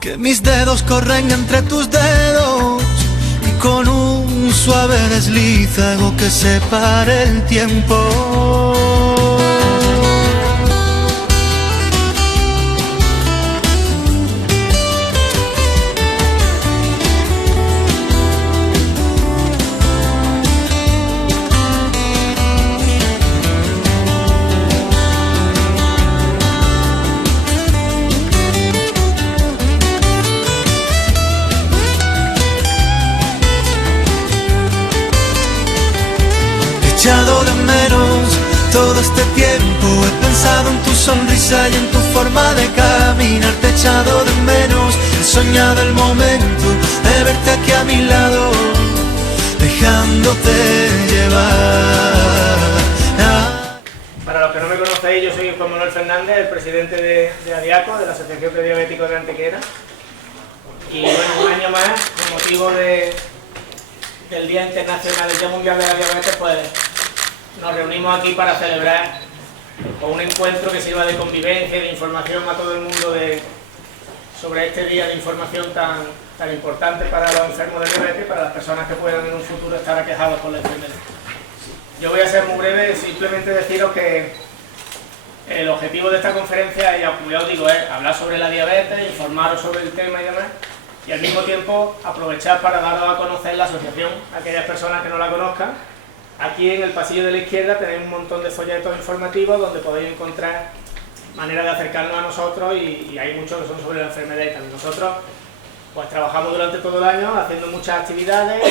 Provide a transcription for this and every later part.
Que mis dedos corren entre tus dedos y con un suave desliz hago que se pare el tiempo. He echado de menos todo este tiempo, he pensado en tu sonrisa y en tu forma de caminar. Te he echado de menos, he soñado el momento de verte aquí a mi lado, dejándote llevar. Para los que no me conocéis, yo soy Juan Manuel Fernández, el presidente de ADIACO, de la Asociación de Diabéticos de Antequera. Y bueno, un año más, con motivo del Día Internacional, el Día Mundial de la Diabetes, pues nos reunimos aquí para celebrar un encuentro que sirva de convivencia y de información a todo el mundo sobre este día de información tan importante para los enfermos de diabetes y para las personas que puedan en un futuro estar aquejados por la enfermedad. Yo voy a ser muy breve, simplemente deciros que el objetivo de esta conferencia, ya os digo, es hablar sobre la diabetes, informaros sobre el tema y demás, y al mismo tiempo aprovechar para daros a conocer la asociación a aquellas personas que no la conozcan. Aquí en el pasillo de la izquierda tenéis un montón de folletos informativos donde podéis encontrar maneras de acercarnos a nosotros y hay muchos que son sobre la enfermedad y tal. Nosotros pues trabajamos durante todo el año haciendo muchas actividades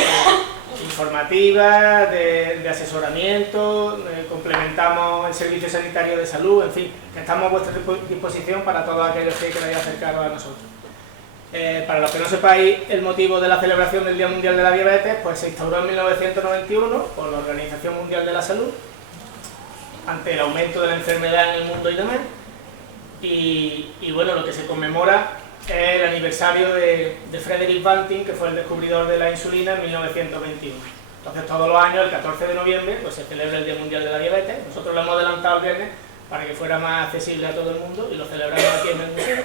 informativas, de asesoramiento, complementamos el servicio sanitario de salud, en fin, que estamos a vuestra disposición para todos aquellos que queráis acercaros a nosotros. Para los que no sepáis el motivo de la celebración del Día Mundial de la Diabetes, pues se instauró en 1991 por la Organización Mundial de la Salud ante el aumento de la enfermedad en el mundo y demás, y bueno, lo que se conmemora es el aniversario de Frederick Banting, que fue el descubridor de la insulina en 1921. Entonces todos los años, el 14 de noviembre, pues se celebra el Día Mundial de la Diabetes. Nosotros lo hemos adelantado el viernes para que fuera más accesible a todo el mundo y lo celebramos aquí en el museo.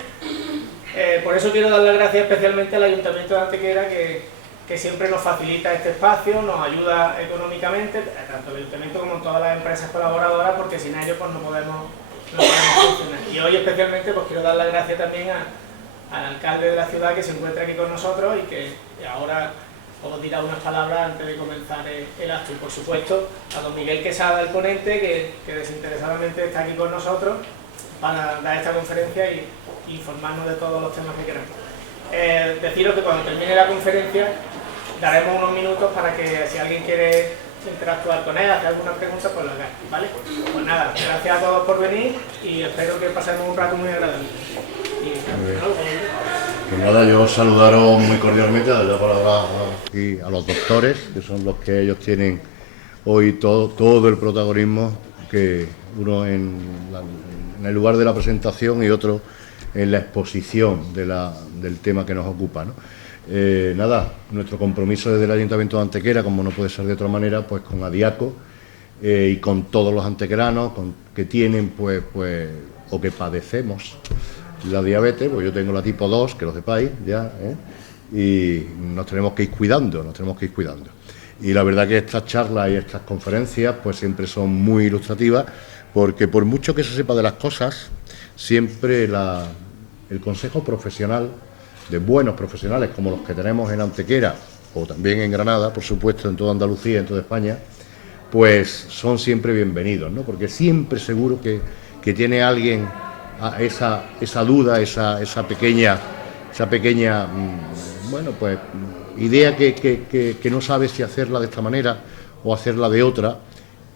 Por eso quiero dar las gracias especialmente al Ayuntamiento de Antequera, que siempre nos facilita este espacio, nos ayuda económicamente, tanto el Ayuntamiento como todas las empresas colaboradoras, porque sin ellos pues no podemos funcionar. Y hoy especialmente pues quiero dar las gracias también al alcalde de la ciudad, que se encuentra aquí con nosotros y que ahora os dirá unas palabras antes de comenzar el acto. Y por supuesto a don Miguel Quesada, el ponente, que desinteresadamente está aquí con nosotros para dar esta conferencia y informarnos de todos los temas que queramos. Deciros que cuando termine la conferencia daremos unos minutos para que si alguien quiere interactuar con él, hacer alguna pregunta, pues la haga, ¿vale? Pues nada, gracias a todos por venir y espero que pasemos un rato muy agradable. Pues nada, yo saludaros muy cordialmente, darle la palabra a los doctores, que son los que ellos tienen hoy todo el protagonismo, que uno en el lugar de la presentación y otro en la exposición del tema que nos ocupa, ¿no? Nada, nuestro compromiso desde el Ayuntamiento de Antequera, como no puede ser de otra manera, pues con ADIACO y con todos los antequeranos que tienen o que padecemos la diabetes. Pues yo tengo la tipo 2, que lo sepáis ya, y nos tenemos que ir cuidando, Y la verdad que estas charlas y estas conferencias pues siempre son muy ilustrativas, porque por mucho que se sepa de las cosas, siempre el consejo profesional, de buenos profesionales como los que tenemos en Antequera, o también en Granada, por supuesto, en toda Andalucía, en toda España, pues son siempre bienvenidos, ¿no? Porque siempre seguro que tiene alguien esa duda, esa pequeña bueno, pues idea que no sabe si hacerla de esta manera o hacerla de otra,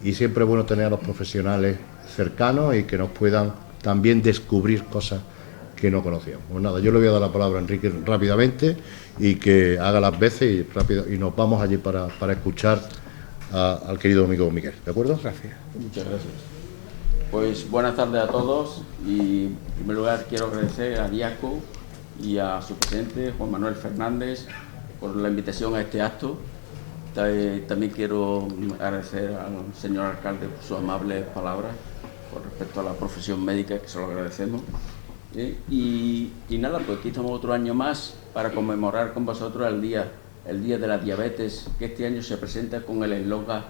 y siempre es bueno tener a los profesionales cercanos y que nos puedan también descubrir cosas que no conocíamos. Pues nada, yo le voy a dar la palabra a Enrique rápidamente y que haga las veces y nos vamos allí para escuchar al querido amigo Miguel, ¿de acuerdo? Gracias. Muchas gracias. Pues buenas tardes a todos y en primer lugar quiero agradecer a ADIACO y a su presidente Juan Manuel Fernández por la invitación a este acto. También quiero agradecer al señor alcalde por sus amables palabras con respecto a la profesión médica, que se lo agradecemos. Y nada, pues aquí estamos otro año más para conmemorar con vosotros el día de la diabetes, que este año se presenta con el eslogan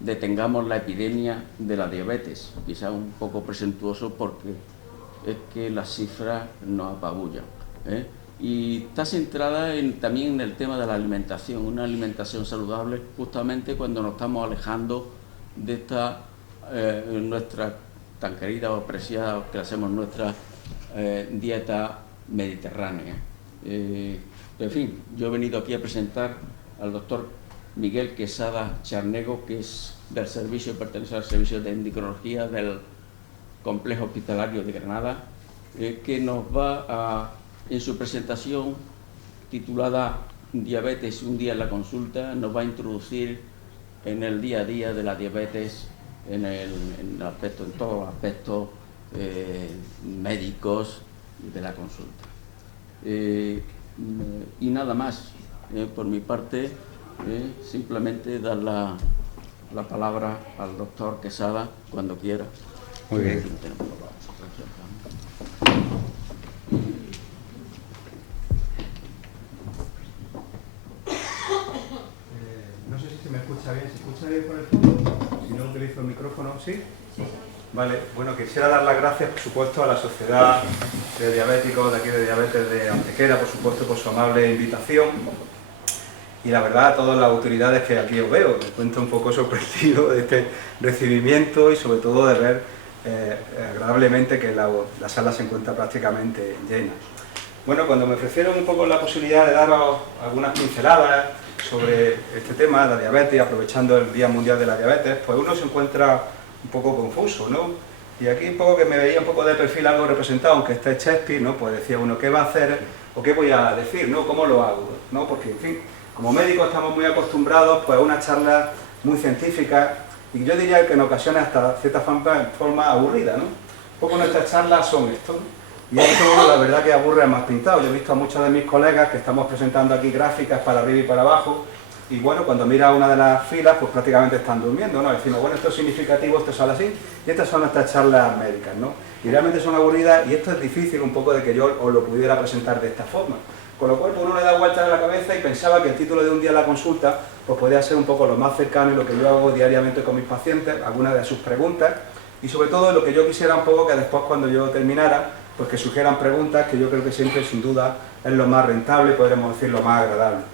"Detengamos la epidemia de la diabetes", quizá un poco presuntuoso porque es que las cifras nos apabullan, y está centrada también en el tema de la alimentación, una alimentación saludable, justamente cuando nos estamos alejando de esta nuestra tan querida o apreciada, que hacemos nuestra dieta mediterránea. En fin, yo he venido aquí a presentar al doctor Miguel Quesada Charnego, que es pertenece al servicio de endocrinología del Complejo Hospitalario de Granada, que nos va a, en su presentación titulada "Diabetes, un día en la consulta", nos va a introducir en el día a día de la diabetes, en todos los aspectos médicos de la consulta. Y nada más, por mi parte, simplemente dar la palabra al doctor Quesada cuando quiera. Muy bien. No sé si se me escucha bien. ¿Se escucha bien por el fondo? Si no utilizo el micrófono, ¿sí? Vale, bueno, quisiera dar las gracias, por supuesto, a la Sociedad de Diabéticos de aquí de Diabetes de Antequera, por supuesto, por su amable invitación. Y la verdad, a todas las autoridades que aquí os veo, me encuentro un poco sorprendido de este recibimiento y sobre todo de ver agradablemente que la sala se encuentra prácticamente llena. Bueno, cuando me ofrecieron un poco la posibilidad de daros algunas pinceladas sobre este tema, la diabetes, aprovechando el Día Mundial de la Diabetes, pues uno se encuentra un poco confuso, ¿no? Y aquí un poco que me veía un poco de perfil algo representado, aunque esté Shakespeare, ¿no? Pues decía uno, ¿qué va a hacer o qué voy a decir, ¿no? ¿Cómo lo hago? ¿No? Porque, en fin, como médicos estamos muy acostumbrados pues, a una charla muy científica y yo diría que en ocasiones hasta cierta forma aburrida, ¿no? Un poco nuestras charlas son esto, ¿no? Y esto, la verdad que aburre a más pintado. Yo he visto a muchos de mis colegas que estamos presentando aquí gráficas para arriba y para abajo y bueno, cuando mira una de las filas, pues prácticamente están durmiendo, ¿no? Decimos, bueno, esto es significativo, esto sale así y estas son nuestras charlas médicas, ¿no? Y realmente son aburridas y esto es difícil un poco de que yo os lo pudiera presentar de esta forma. Con lo cual uno le da vueltas a la cabeza y pensaba que el título de un día en la consulta pues podía ser un poco lo más cercano y lo que yo hago diariamente con mis pacientes, algunas de sus preguntas y sobre todo lo que yo quisiera un poco que después cuando yo terminara pues que surgieran preguntas que yo creo que siempre sin duda es lo más rentable, podríamos decir lo más agradable.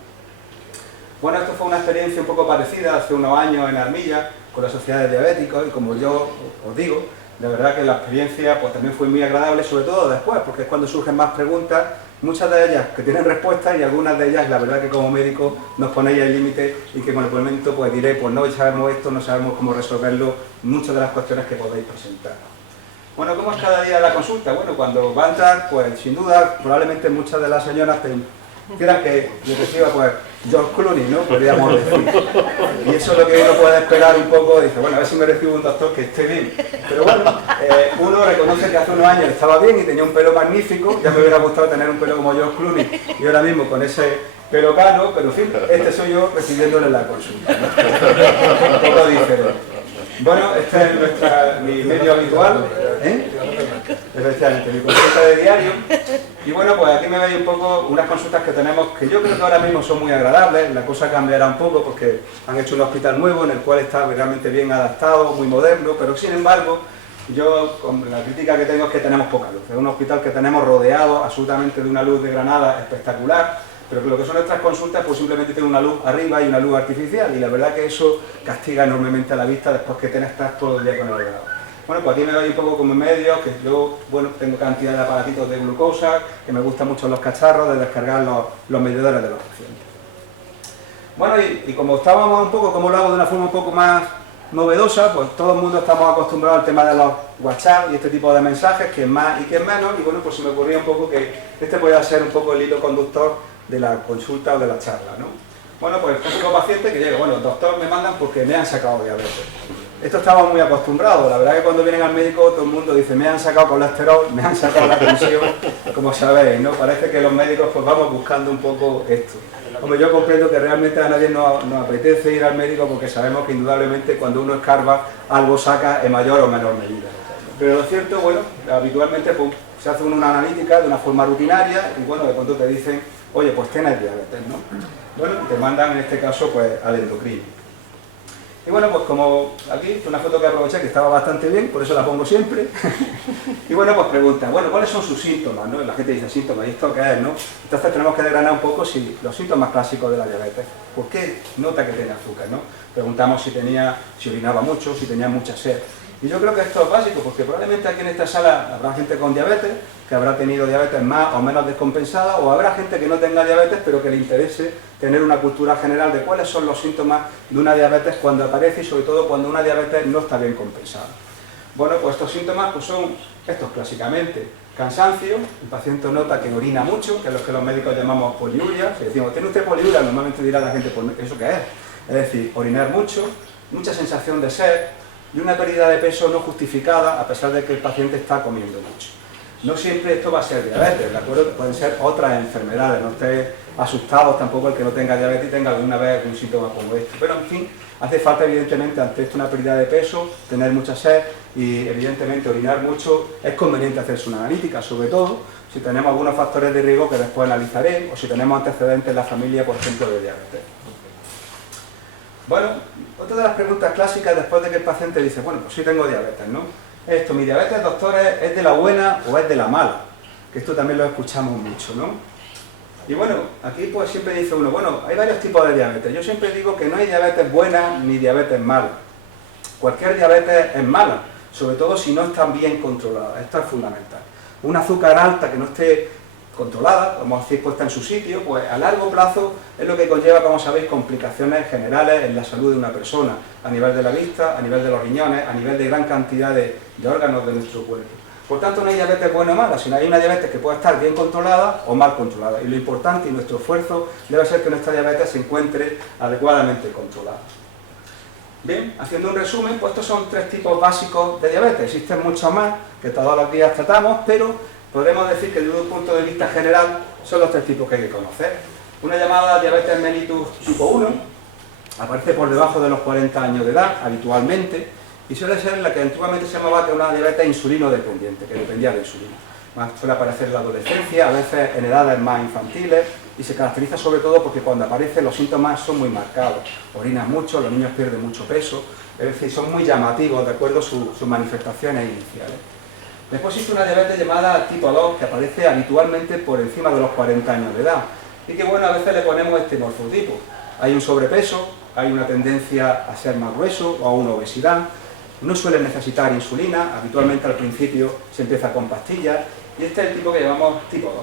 Bueno, esto fue una experiencia un poco parecida hace unos años en Armilla con la Sociedad de Diabéticos y como yo os digo, de verdad que la experiencia pues también fue muy agradable, sobre todo después, porque es cuando surgen más preguntas, muchas de ellas que tienen respuestas y algunas de ellas, la verdad que como médicos nos ponéis el límite y que con el momento pues diré, pues no sabemos esto, no sabemos cómo resolverlo, muchas de las cuestiones que podéis presentar. Bueno, ¿cómo es cada día la consulta? Bueno, cuando va a entrar, pues sin duda, probablemente muchas de las señoras quieran que yo reciba pues George Clooney, ¿no? Podríamos decir. Y eso es lo que uno puede esperar un poco, dice, bueno, a ver si me recibo un doctor que esté bien. Pero bueno, uno reconoce que hace unos años estaba bien y tenía un pelo magnífico, ya me hubiera gustado tener un pelo como George Clooney y ahora mismo con ese pelo cano, pero en fin, este soy yo recibiéndole la consulta, ¿no? Un poco diferente. Bueno, este es mi medio habitual, especialmente mi consulta de diario. Y bueno, pues aquí me veis un poco unas consultas que tenemos que yo creo que ahora mismo son muy agradables. La cosa cambiará un poco porque han hecho un hospital nuevo en el cual está realmente bien adaptado, muy moderno, pero sin embargo, yo con la crítica que tengo es que tenemos poca luz. Es un hospital que tenemos rodeado absolutamente de una luz de Granada espectacular, pero que lo que son nuestras consultas pues simplemente tiene una luz arriba y una luz artificial y la verdad que eso castiga enormemente a la vista después que estás todo el día con el ordenador. Bueno, pues aquí me veis un poco como medios, que yo, bueno, tengo cantidad de aparatitos de glucosa, que me gustan mucho los cacharros, de descargar los medidores de los pacientes. Bueno, y como estábamos un poco, como lo hago de una forma un poco más novedosa, pues todo el mundo estamos acostumbrados al tema de los WhatsApp y este tipo de mensajes, que es más y que es menos, y bueno, pues se me ocurría un poco que este podía ser un poco el hilo conductor de la consulta o de la charla, ¿no? Bueno, pues el clásico paciente que llega, bueno, doctor, me mandan porque me han sacado diabetes. Esto estamos muy acostumbrados, la verdad que cuando vienen al médico todo el mundo dice, me han sacado colesterol, me han sacado la tensión, como sabéis, ¿no? Parece que los médicos pues vamos buscando un poco esto. Hombre, yo comprendo que realmente a nadie nos apetece ir al médico porque sabemos que indudablemente cuando uno escarba algo saca en mayor o menor medida. Pero lo cierto, bueno, habitualmente pues, Se hace una analítica de una forma rutinaria y bueno, de pronto te dicen, oye, pues tienes diabetes, ¿no? Bueno, te mandan en este caso pues al endocrino. Y bueno, pues como aquí, una foto que aproveché que estaba bastante bien, por eso la pongo siempre. Y bueno, pues preguntan, bueno, ¿cuáles son sus síntomas? ¿No? Y la gente dice, síntomas, ¿y esto qué es? ¿No? Entonces tenemos que desgranar un poco si los síntomas clásicos de la diabetes. ¿Por qué nota que tiene azúcar? ¿No? Preguntamos si orinaba mucho, si tenía mucha sed. Y yo creo que esto es básico, porque probablemente aquí en esta sala habrá gente con diabetes, que habrá tenido diabetes más o menos descompensada, o habrá gente que no tenga diabetes, pero que le interese tener una cultura general de cuáles son los síntomas de una diabetes cuando aparece y sobre todo cuando una diabetes no está bien compensada. Bueno, pues estos síntomas pues son estos clásicamente. Cansancio, el paciente nota que orina mucho, que es lo que los médicos llamamos poliuria. Si decimos, ¿tiene usted poliuria? Normalmente dirá la gente, pues, ¿eso qué es? Es decir, orinar mucho, mucha sensación de sed, y una pérdida de peso no justificada a pesar de que el paciente está comiendo mucho. No siempre esto va a ser diabetes, ¿de acuerdo? Pueden ser otras enfermedades, no esté asustados tampoco el que no tenga diabetes y tenga alguna vez un síntoma como este. Pero en fin, hace falta evidentemente ante esto una pérdida de peso, tener mucha sed y evidentemente orinar mucho. Es conveniente hacerse una analítica, sobre todo si tenemos algunos factores de riesgo que después analizaré o si tenemos antecedentes en la familia, por ejemplo, de diabetes. Bueno, otra de las preguntas clásicas después de que el paciente dice, bueno, pues sí tengo diabetes, ¿no? Esto, ¿mi diabetes, doctores, es de la buena o es de la mala? Que esto también lo escuchamos mucho, ¿no? Y bueno, aquí pues siempre dice uno, bueno, hay varios tipos de diabetes. Yo siempre digo que no hay diabetes buena ni diabetes mala. Cualquier diabetes es mala, sobre todo si no está bien controlada. Esto es fundamental. Un azúcar alta que no esté controlada, vamos a decir, puesta en su sitio, pues a largo plazo es lo que conlleva, como sabéis, complicaciones generales en la salud de una persona, a nivel de la vista, a nivel de los riñones, a nivel de gran cantidad de órganos de nuestro cuerpo. Por tanto, no hay diabetes buena o mala, sino hay una diabetes que puede estar bien controlada o mal controlada. Y lo importante y nuestro esfuerzo debe ser que nuestra diabetes se encuentre adecuadamente controlada. Bien, haciendo un resumen, pues estos son 3 tipos básicos de diabetes. Existen muchos más que todos los días tratamos, pero podemos decir que desde un punto de vista general son los 3 tipos que hay que conocer. Una llamada diabetes mellitus tipo 1, aparece por debajo de los 40 años de edad habitualmente, y suele ser la que antiguamente se llamaba que una diabetes insulino dependiente, que dependía de insulina. Suele aparecer en la adolescencia, a veces en edades más infantiles, y se caracteriza sobre todo porque cuando aparece los síntomas son muy marcados. Orinan mucho, los niños pierden mucho peso, es decir, son muy llamativos de acuerdo a sus manifestaciones iniciales. Después existe una diabetes llamada tipo 2 que aparece habitualmente por encima de los 40 años de edad y que bueno, a veces le ponemos este morfotipo. Hay un sobrepeso, hay una tendencia a ser más grueso o a una obesidad, no suelen necesitar insulina, habitualmente al principio se empieza con pastillas y este es el tipo que llamamos tipo 2.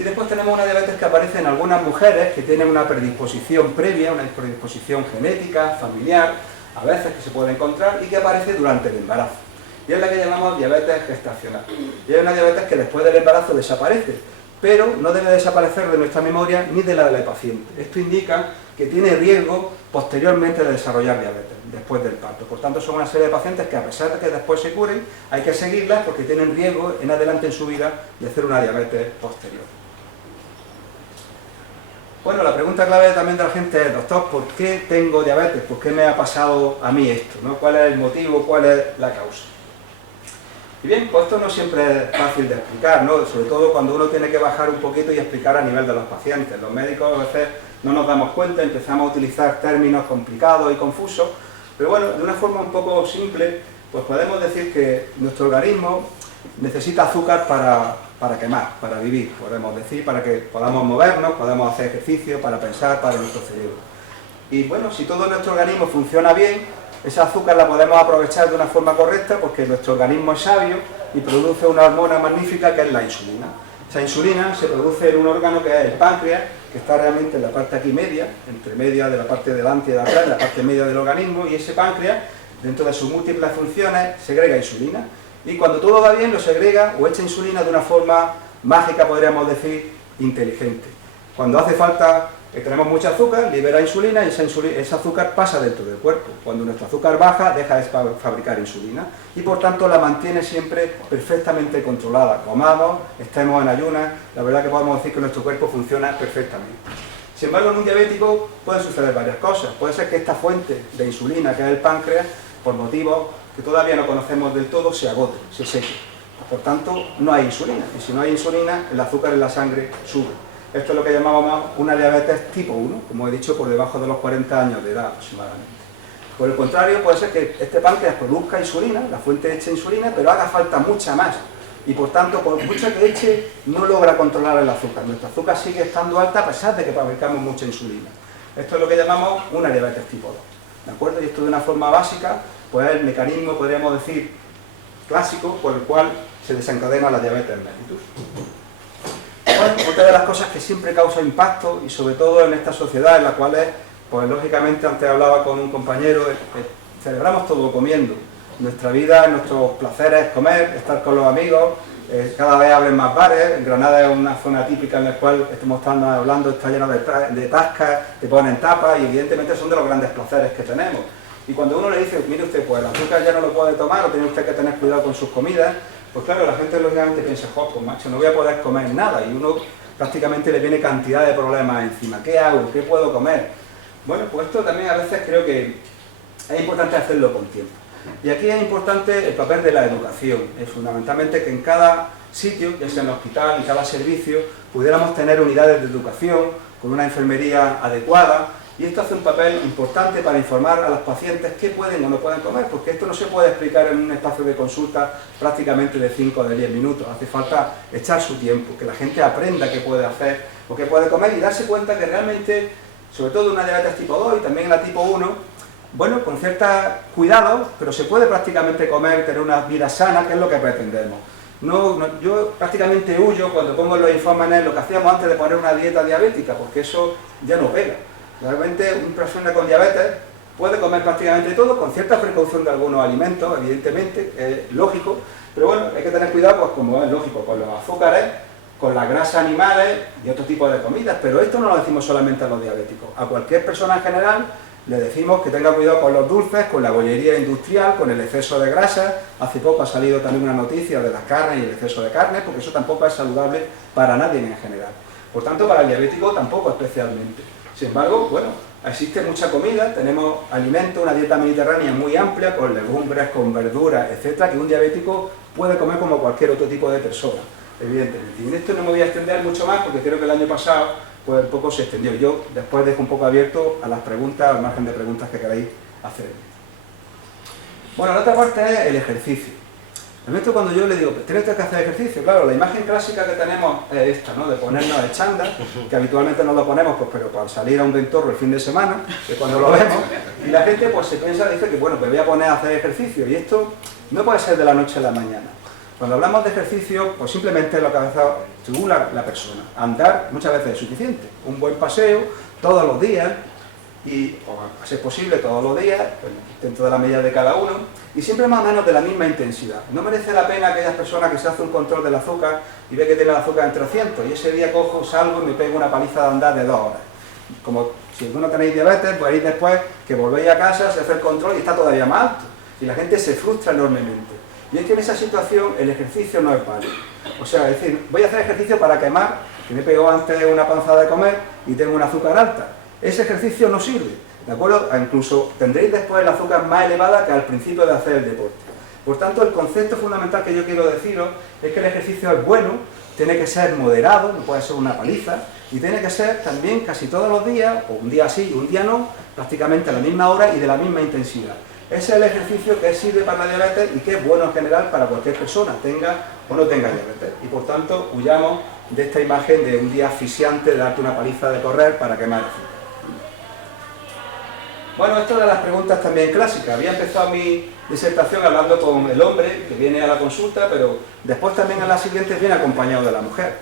Y después tenemos una diabetes que aparece en algunas mujeres que tienen una predisposición previa, una predisposición genética, familiar, a veces que se puede encontrar y que aparece durante el embarazo. Y es la que llamamos diabetes gestacional. Y es una diabetes que después del embarazo desaparece, pero no debe desaparecer de nuestra memoria ni de la del paciente. Esto indica que tiene riesgo posteriormente de desarrollar diabetes, después del parto. Por tanto, son una serie de pacientes que a pesar de que después se curen, hay que seguirlas porque tienen riesgo en adelante en su vida de hacer una diabetes posterior. Bueno, la pregunta clave también de la gente es, doctor, ¿por qué tengo diabetes? ¿Por qué me ha pasado a mí esto? ¿No? ¿Cuál es el motivo? ¿Cuál es la causa? Y bien, pues esto no siempre es fácil de explicar, ¿no? Sobre todo cuando uno tiene que bajar un poquito y explicar a nivel de los pacientes. Los médicos a veces no nos damos cuenta, empezamos a utilizar términos complicados y confusos, pero bueno, de una forma un poco simple, pues podemos decir que nuestro organismo necesita azúcar para quemar, para vivir, podemos decir, para que podamos movernos, podamos hacer ejercicio, para pensar, para nuestro cerebro. Y bueno, si todo nuestro organismo funciona bien, esa azúcar la podemos aprovechar de una forma correcta porque nuestro organismo es sabio y produce una hormona magnífica que es la insulina. Esa insulina se produce en un órgano que es el páncreas, que está realmente en la parte aquí media, entre media de la parte de delante y de atrás, en la parte media del organismo, y ese páncreas, dentro de sus múltiples funciones, segrega insulina. Y cuando todo va bien, lo segrega o echa insulina de una forma mágica, podríamos decir, inteligente. Cuando hace falta, tenemos mucha azúcar, libera insulina y ese azúcar pasa dentro del cuerpo. Cuando nuestro azúcar baja, deja de fabricar insulina y por tanto la mantiene siempre perfectamente controlada. Comamos, estemos en ayunas, la verdad que podemos decir que nuestro cuerpo funciona perfectamente. Sin embargo, en un diabético pueden suceder varias cosas. Puede ser que esta fuente de insulina, que es el páncreas, por motivos que todavía no conocemos del todo, se agote, se seque. por tanto no hay insulina, y si no hay insulina, el azúcar en la sangre sube. Esto es lo que llamamos una diabetes tipo 1, como he dicho, por debajo de los 40 años de edad aproximadamente. Por el contrario, puede ser que este páncreas produzca insulina, la fuente eche insulina, pero haga falta mucha más. Y por tanto, por mucho que eche, no logra controlar el azúcar. Nuestro azúcar sigue estando alta a pesar de que fabricamos mucha insulina. Esto es lo que llamamos una diabetes tipo 2. ¿De acuerdo? Y esto de una forma básica, pues es el mecanismo, podríamos decir, clásico, por el cual se desencadena la diabetes mellitus. Bueno, otra de las cosas que siempre causa impacto, y sobre todo en esta sociedad en la cual es, pues lógicamente, antes hablaba con un compañero, celebramos todo comiendo. Nuestra vida, nuestros placeres es comer, estar con los amigos, cada vez abren más bares. En Granada es una zona típica en la cual estamos hablando, está lleno de tascas, te ponen tapas y evidentemente son de los grandes placeres que tenemos. Y cuando uno le dice, mire usted, pues el azúcar ya no lo puede tomar o tiene usted que tener cuidado con sus comidas, pues claro, la gente lógicamente piensa, pues macho, no voy a poder comer nada, y uno prácticamente le viene cantidad de problemas encima. ¿Qué hago? ¿Qué puedo comer? Bueno, pues esto también a veces creo que es importante hacerlo con tiempo. Y aquí es importante el papel de la educación. Es fundamentalmente que en cada sitio, ya sea en el hospital, en cada servicio, pudiéramos tener unidades de educación con una enfermería adecuada, y esto hace un papel importante para informar a los pacientes qué pueden o no pueden comer, porque esto no se puede explicar en un espacio de consulta prácticamente de 5 o de 10 minutos. Hace falta echar su tiempo, que la gente aprenda qué puede hacer o qué puede comer y darse cuenta que realmente, sobre todo en una diabetes tipo 2 y también en la tipo 1, bueno, con ciertos cuidados, pero se puede prácticamente comer, tener una vida sana, que es lo que pretendemos. Yo prácticamente huyo cuando pongo en los informes lo que hacíamos antes de poner una dieta diabética, porque eso ya no pega. Realmente una persona con diabetes puede comer prácticamente todo, con cierta precaución de algunos alimentos, evidentemente, es lógico, pero bueno, hay que tener cuidado, pues como es lógico, con los azúcares, con las grasas animales y otro tipo de comidas, pero esto no lo decimos solamente a los diabéticos, a cualquier persona en general le decimos que tenga cuidado con los dulces, con la bollería industrial, con el exceso de grasa. Hace poco ha salido también una noticia de las carnes y el exceso de carne, porque eso tampoco es saludable para nadie en general. Por tanto, para el diabético tampoco especialmente. Sin embargo, bueno, existe mucha comida, tenemos alimentos, una dieta mediterránea muy amplia, con legumbres, con verduras, etcétera, que un diabético puede comer como cualquier otro tipo de persona, evidentemente. Y en esto no me voy a extender mucho más, porque creo que el año pasado pues un poco se extendió. Yo después dejo un poco abierto a las preguntas, al margen de preguntas que queráis hacer. Bueno, la otra parte es el ejercicio. En esto cuando yo le digo, ¿tienes que hacer ejercicio? Claro, la imagen clásica que tenemos es esta, ¿no? De ponernos el chándal, que habitualmente no lo ponemos, pues, pero para salir a un ventorro el fin de semana, que cuando lo vemos, y la gente pues se piensa, dice que bueno, pues voy a poner a hacer ejercicio, y esto no puede ser de la noche a la mañana. Cuando hablamos de ejercicio, pues simplemente lo que hace según la persona. Andar muchas veces es suficiente. Un buen paseo todos los días, y o si es posible todos los días, pues, dentro de la medida de cada uno, y siempre más o menos de la misma intensidad. No merece la pena aquellas personas que se hacen un control del azúcar y ve que tiene el azúcar en 300, y ese día cojo, salgo y me pego una paliza de andar de 2 horas. Como si alguno tenéis diabetes, pues ahí después que volvéis a casa, se hace el control y está todavía más alto. Y la gente se frustra enormemente. Y es que en esa situación el ejercicio no es válido. O sea, es decir, voy a hacer ejercicio para quemar, que me pegó antes una panzada de comer y tengo un azúcar alta. Ese ejercicio no sirve, ¿de acuerdo? Incluso tendréis después el azúcar más elevada que al principio de hacer el deporte. Por tanto, el concepto fundamental que yo quiero deciros es que el ejercicio es bueno, tiene que ser moderado, no puede ser una paliza, y tiene que ser también casi todos los días, o un día sí y un día no, prácticamente a la misma hora y de la misma intensidad. Ese es el ejercicio que sirve para la diabetes y que es bueno en general para cualquier persona, tenga o no tenga diabetes. Y por tanto, huyamos de esta imagen de un día asfixiante, de darte una paliza de correr para quemar azúcar. Bueno, esto es de las preguntas también clásicas. Había empezado mi disertación hablando con el hombre que viene a la consulta, pero después también en las siguientes viene acompañado de la mujer.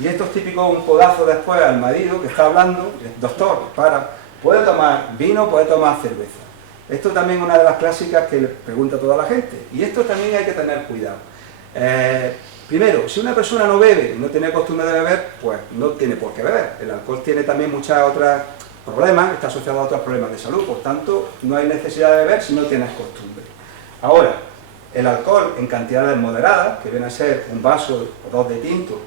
Y esto es típico, un codazo después al marido que está hablando, doctor, ¿puede tomar vino, puede tomar cerveza? Esto también es una de las clásicas que le pregunta a toda la gente. Y esto también hay que tener cuidado. Primero, si una persona no bebe y no tiene costumbre de beber, pues no tiene por qué beber. El alcohol tiene también muchas otras problemas, está asociado a otros problemas de salud, por tanto, no hay necesidad de beber si no tienes costumbre. Ahora, el alcohol en cantidades moderadas, que viene a ser un vaso o 2 de tinto,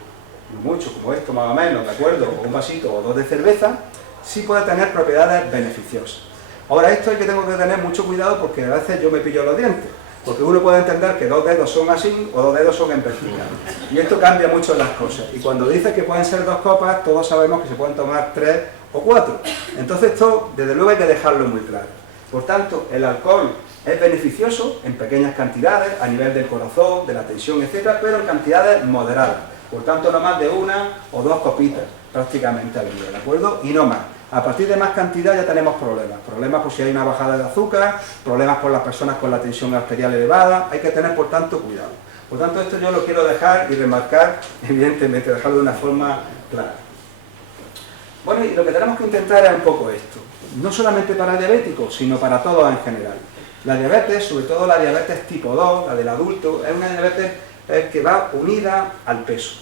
mucho como esto más o menos, ¿de acuerdo? O un vasito o 2 de cerveza, sí puede tener propiedades beneficiosas. Ahora, esto hay que tengo que tener mucho cuidado porque a veces yo me pillo los dientes. Porque uno puede entender que 2 dedos son así o 2 dedos son en vertical. Y esto cambia mucho las cosas. Y cuando dice que pueden ser 2 copas, todos sabemos que se pueden tomar 3 o 4. Entonces esto, desde luego, hay que dejarlo muy claro. Por tanto, el alcohol es beneficioso en pequeñas cantidades, a nivel del corazón, de la tensión, etcétera, pero en cantidades moderadas. Por tanto, no más de 1 o 2 copitas prácticamente al día, ¿de acuerdo? Y no más. A partir de más cantidad ya tenemos problemas. Problemas por si hay una bajada de azúcar, problemas por las personas con la tensión arterial elevada. Hay que tener, por tanto, cuidado. Por tanto, esto yo lo quiero dejar y remarcar, evidentemente, dejarlo de una forma clara. Bueno, y lo que tenemos que intentar es un poco esto. No solamente para el diabético, sino para todos en general. La diabetes, sobre todo la diabetes tipo 2, la del adulto, es una diabetes que va unida al peso.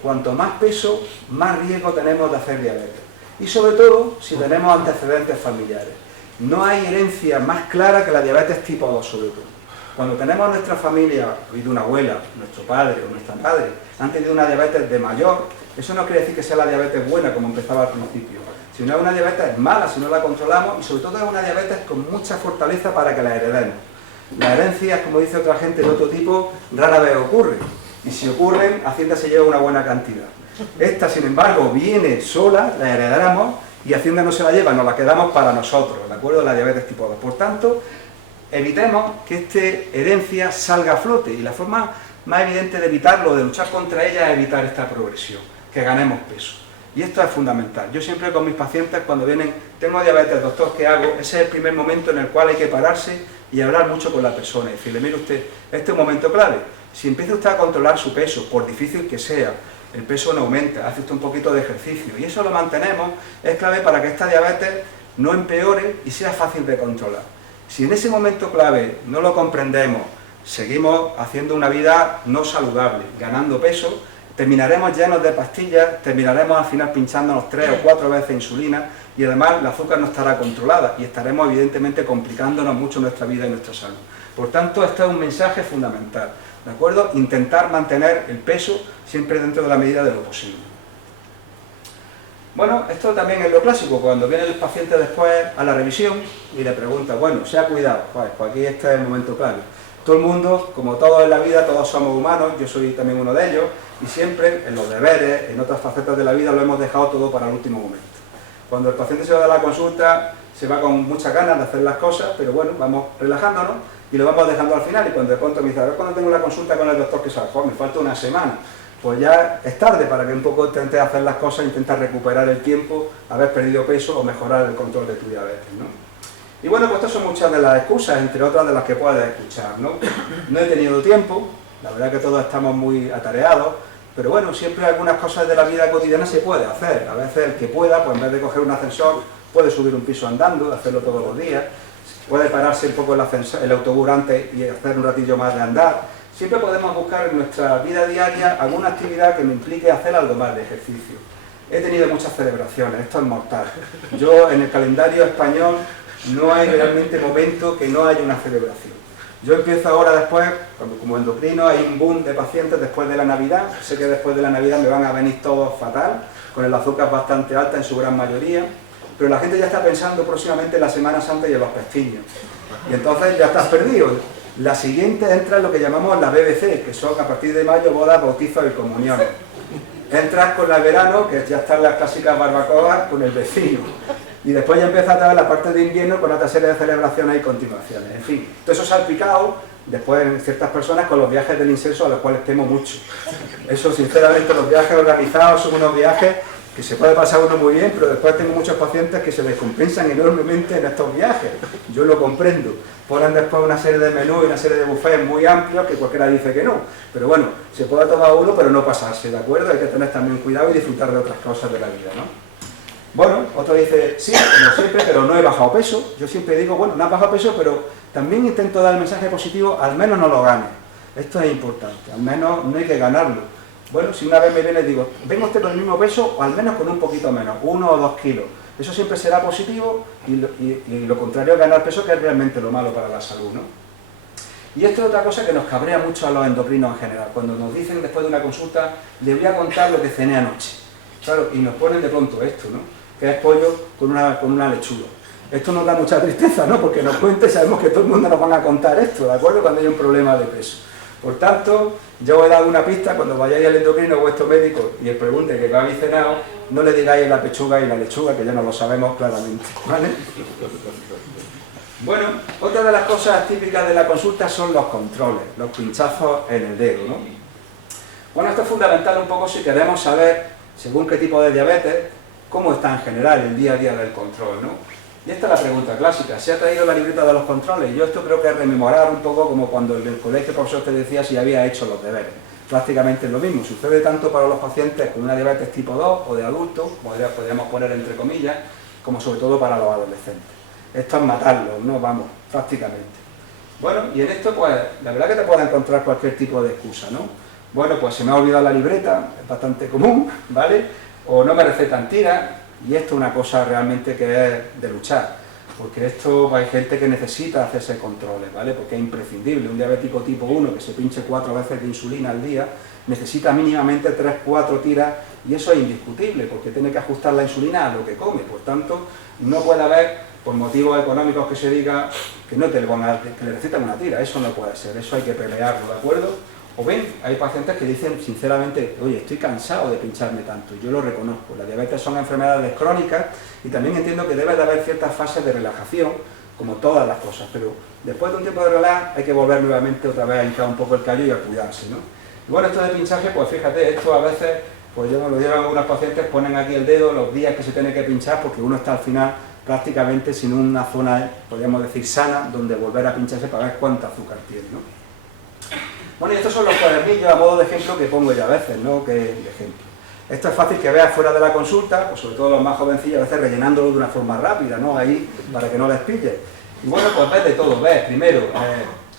Cuanto más peso, más riesgo tenemos de hacer diabetes. Y sobre todo, si tenemos antecedentes familiares. No hay herencia más clara que la diabetes tipo 2, sobre todo. Cuando tenemos nuestra familia, ha habido una abuela, nuestro padre o nuestra madre, han tenido una diabetes de mayor, eso no quiere decir que sea la diabetes buena, como empezaba al principio. Si no es una diabetes mala, si no la controlamos, y sobre todo es una diabetes con mucha fortaleza para que la heredemos. Las herencias, como dice otra gente de otro tipo, rara vez ocurren. Y si ocurren, Hacienda se lleva una buena cantidad. Esta, sin embargo, viene sola, la heredamos, y Hacienda no se la lleva, nos la quedamos para nosotros, ¿de acuerdo? La diabetes tipo 2. Por tanto, evitemos que esta herencia salga a flote, y la forma más evidente de evitarlo, de luchar contra ella, es evitar esta progresión, que ganemos peso. Y esto es fundamental. Yo siempre con mis pacientes, cuando vienen, tengo diabetes, doctor, ¿qué hago? Ese es el primer momento en el cual hay que pararse y hablar mucho con la persona y decirle, mire usted, este es un momento clave. Si empieza usted a controlar su peso, por difícil que sea, el peso no aumenta, hace usted un poquito de ejercicio y eso lo mantenemos, es clave para que esta diabetes no empeore y sea fácil de controlar. Si en ese momento clave no lo comprendemos, seguimos haciendo una vida no saludable, ganando peso, terminaremos llenos de pastillas, terminaremos al final pinchándonos 3 o 4 veces insulina y además el azúcar no estará controlada y estaremos evidentemente complicándonos mucho nuestra vida y nuestra salud. Por tanto, este es un mensaje fundamental, ¿de acuerdo? Intentar mantener el peso siempre dentro de la medida de lo posible. Bueno, esto también es lo clásico, cuando viene el paciente después a la revisión y le pregunta, bueno, ¿se ha cuidado? Pues aquí este es el momento clave. Todo el mundo, como todos en la vida, todos somos humanos, yo soy también uno de ellos, y siempre en los deberes, en otras facetas de la vida, lo hemos dejado todo para el último momento. Cuando el paciente se va a la consulta, se va con muchas ganas de hacer las cosas, pero bueno, vamos relajándonos y lo vamos dejando al final, y cuando de pronto me dice, a ver cuando tengo la consulta con el doctor, que sabe, pues me falta una semana, pues ya es tarde para que un poco intentes hacer las cosas, intentar recuperar el tiempo, haber perdido peso o mejorar el control de tu diabetes, ¿no? Y bueno, pues estas son muchas de las excusas, entre otras de las que puedes escuchar, ¿no? No he tenido tiempo, la verdad que todos estamos muy atareados, pero bueno, siempre algunas cosas de la vida cotidiana se puede hacer. A veces el que pueda, pues en vez de coger un ascensor, puede subir un piso andando, hacerlo todos los días, puede pararse un poco el autobús antes y hacer un ratillo más de andar. Siempre podemos buscar en nuestra vida diaria alguna actividad que me implique hacer algo más de ejercicio. He tenido muchas celebraciones, esto es mortal. Yo en el calendario español no hay realmente momento que no haya una celebración. Yo empiezo ahora después, como endocrino, hay un boom de pacientes después de la Navidad. Sé que después de la Navidad me van a venir todos fatal, con el azúcar bastante alta en su gran mayoría, pero la gente ya está pensando próximamente en la Semana Santa y en los pestiños. Y entonces ya estás perdido. La siguiente entra en lo que llamamos la BBC, que son a partir de mayo bodas, bautizos y comuniones. Entras con el verano, que ya están las clásicas barbacoas con el vecino. Y después ya empieza a traer la parte de invierno con otra serie de celebraciones y continuaciones. En fin, todo eso salpicado, después en ciertas personas con los viajes del incenso, a los cuales temo mucho. Eso, sinceramente, los viajes organizados son unos viajes que se puede pasar uno muy bien, pero después tengo muchos pacientes que se descompensan enormemente en estos viajes. Yo lo comprendo. Ponen después una serie de menús y una serie de buffets muy amplios que cualquiera dice que no. Pero bueno, se puede tomar uno, pero no pasarse, ¿de acuerdo? Hay que tener también cuidado y disfrutar de otras cosas de la vida, ¿no? Bueno, otro dice, sí, como siempre, pero no he bajado peso. Yo siempre digo, bueno, no has bajado peso, pero también intento dar el mensaje positivo, al menos no lo ganes. Esto es importante, al menos no hay que ganarlo. Bueno, si una vez me viene y digo, venga usted con el mismo peso, o al menos con un poquito menos, 1 o 2 kilos. Eso siempre será positivo y lo contrario es ganar peso, que es realmente lo malo para la salud, ¿no? Y esto es otra cosa que nos cabrea mucho a los endocrinos en general. Cuando nos dicen después de una consulta, le voy a contar lo que cené anoche. Claro, y nos ponen de pronto esto, ¿no? Que es pollo con una lechuga. Esto nos da mucha tristeza, ¿no? Porque nos cuente, sabemos que todo el mundo nos van a contar esto, ¿de acuerdo? Cuando hay un problema de peso. Por tanto, yo os he dado una pista, cuando vayáis al endocrino o vuestro médico y os pregunte que habéis cenado, no le digáis la pechuga y la lechuga, que ya no lo sabemos claramente, ¿vale? Bueno, otra de las cosas típicas de la consulta son los controles, los pinchazos en el dedo, ¿no? Bueno, esto es fundamental un poco si queremos saber, según qué tipo de diabetes, cómo está en general el día a día del control, ¿no? Y esta es la pregunta clásica. ¿Se ha traído la libreta de los controles? Yo esto creo que es rememorar un poco como cuando en el colegio el profesor te decía si había hecho los deberes. Prácticamente es lo mismo. Sucede tanto para los pacientes con una diabetes tipo 2 o de adultos, podríamos poner entre comillas, como sobre todo para los adolescentes. Esto es matarlos, ¿no? Vamos, prácticamente. Bueno, y en esto, pues, la verdad que te puedes encontrar cualquier tipo de excusa, ¿no? Bueno, pues se me ha olvidado la libreta, es bastante común, ¿vale? O no me recetan tiras, y esto es una cosa realmente que es de luchar, porque esto hay gente que necesita hacerse controles, ¿vale? Porque es imprescindible. Un diabético tipo 1 que se pinche 4 veces de insulina al día, necesita mínimamente 3-4 tiras, y eso es indiscutible, porque tiene que ajustar la insulina a lo que come. Por tanto, no puede haber, por motivos económicos, que se diga que no te le van a, que le recetan una tira. Eso no puede ser, eso hay que pelearlo, ¿de acuerdo? O bien, hay pacientes que dicen sinceramente, oye, estoy cansado de pincharme tanto, yo lo reconozco. La diabetes son enfermedades crónicas y también entiendo que debe de haber ciertas fases de relajación, como todas las cosas, pero después de un tiempo de relax hay que volver nuevamente otra vez a hincar un poco el callo y a cuidarse, ¿no? Y bueno, esto de pinchaje, pues fíjate, esto a veces, pues yo me lo llevan algunos pacientes, ponen aquí el dedo, los días que se tiene que pinchar, porque uno está al final prácticamente sin una zona, podríamos decir, sana, donde volver a pincharse para ver cuánta azúcar tiene, ¿no? Bueno, y estos son los cuadernillos a modo de ejemplo que pongo yo a veces, ¿no? Que ejemplo. Esto es fácil que veas fuera de la consulta, pues sobre todo los más jovencillos, a veces rellenándolo de una forma rápida, ¿no? Ahí, para que no les pille. Y bueno, pues ves de todo, ves, primero,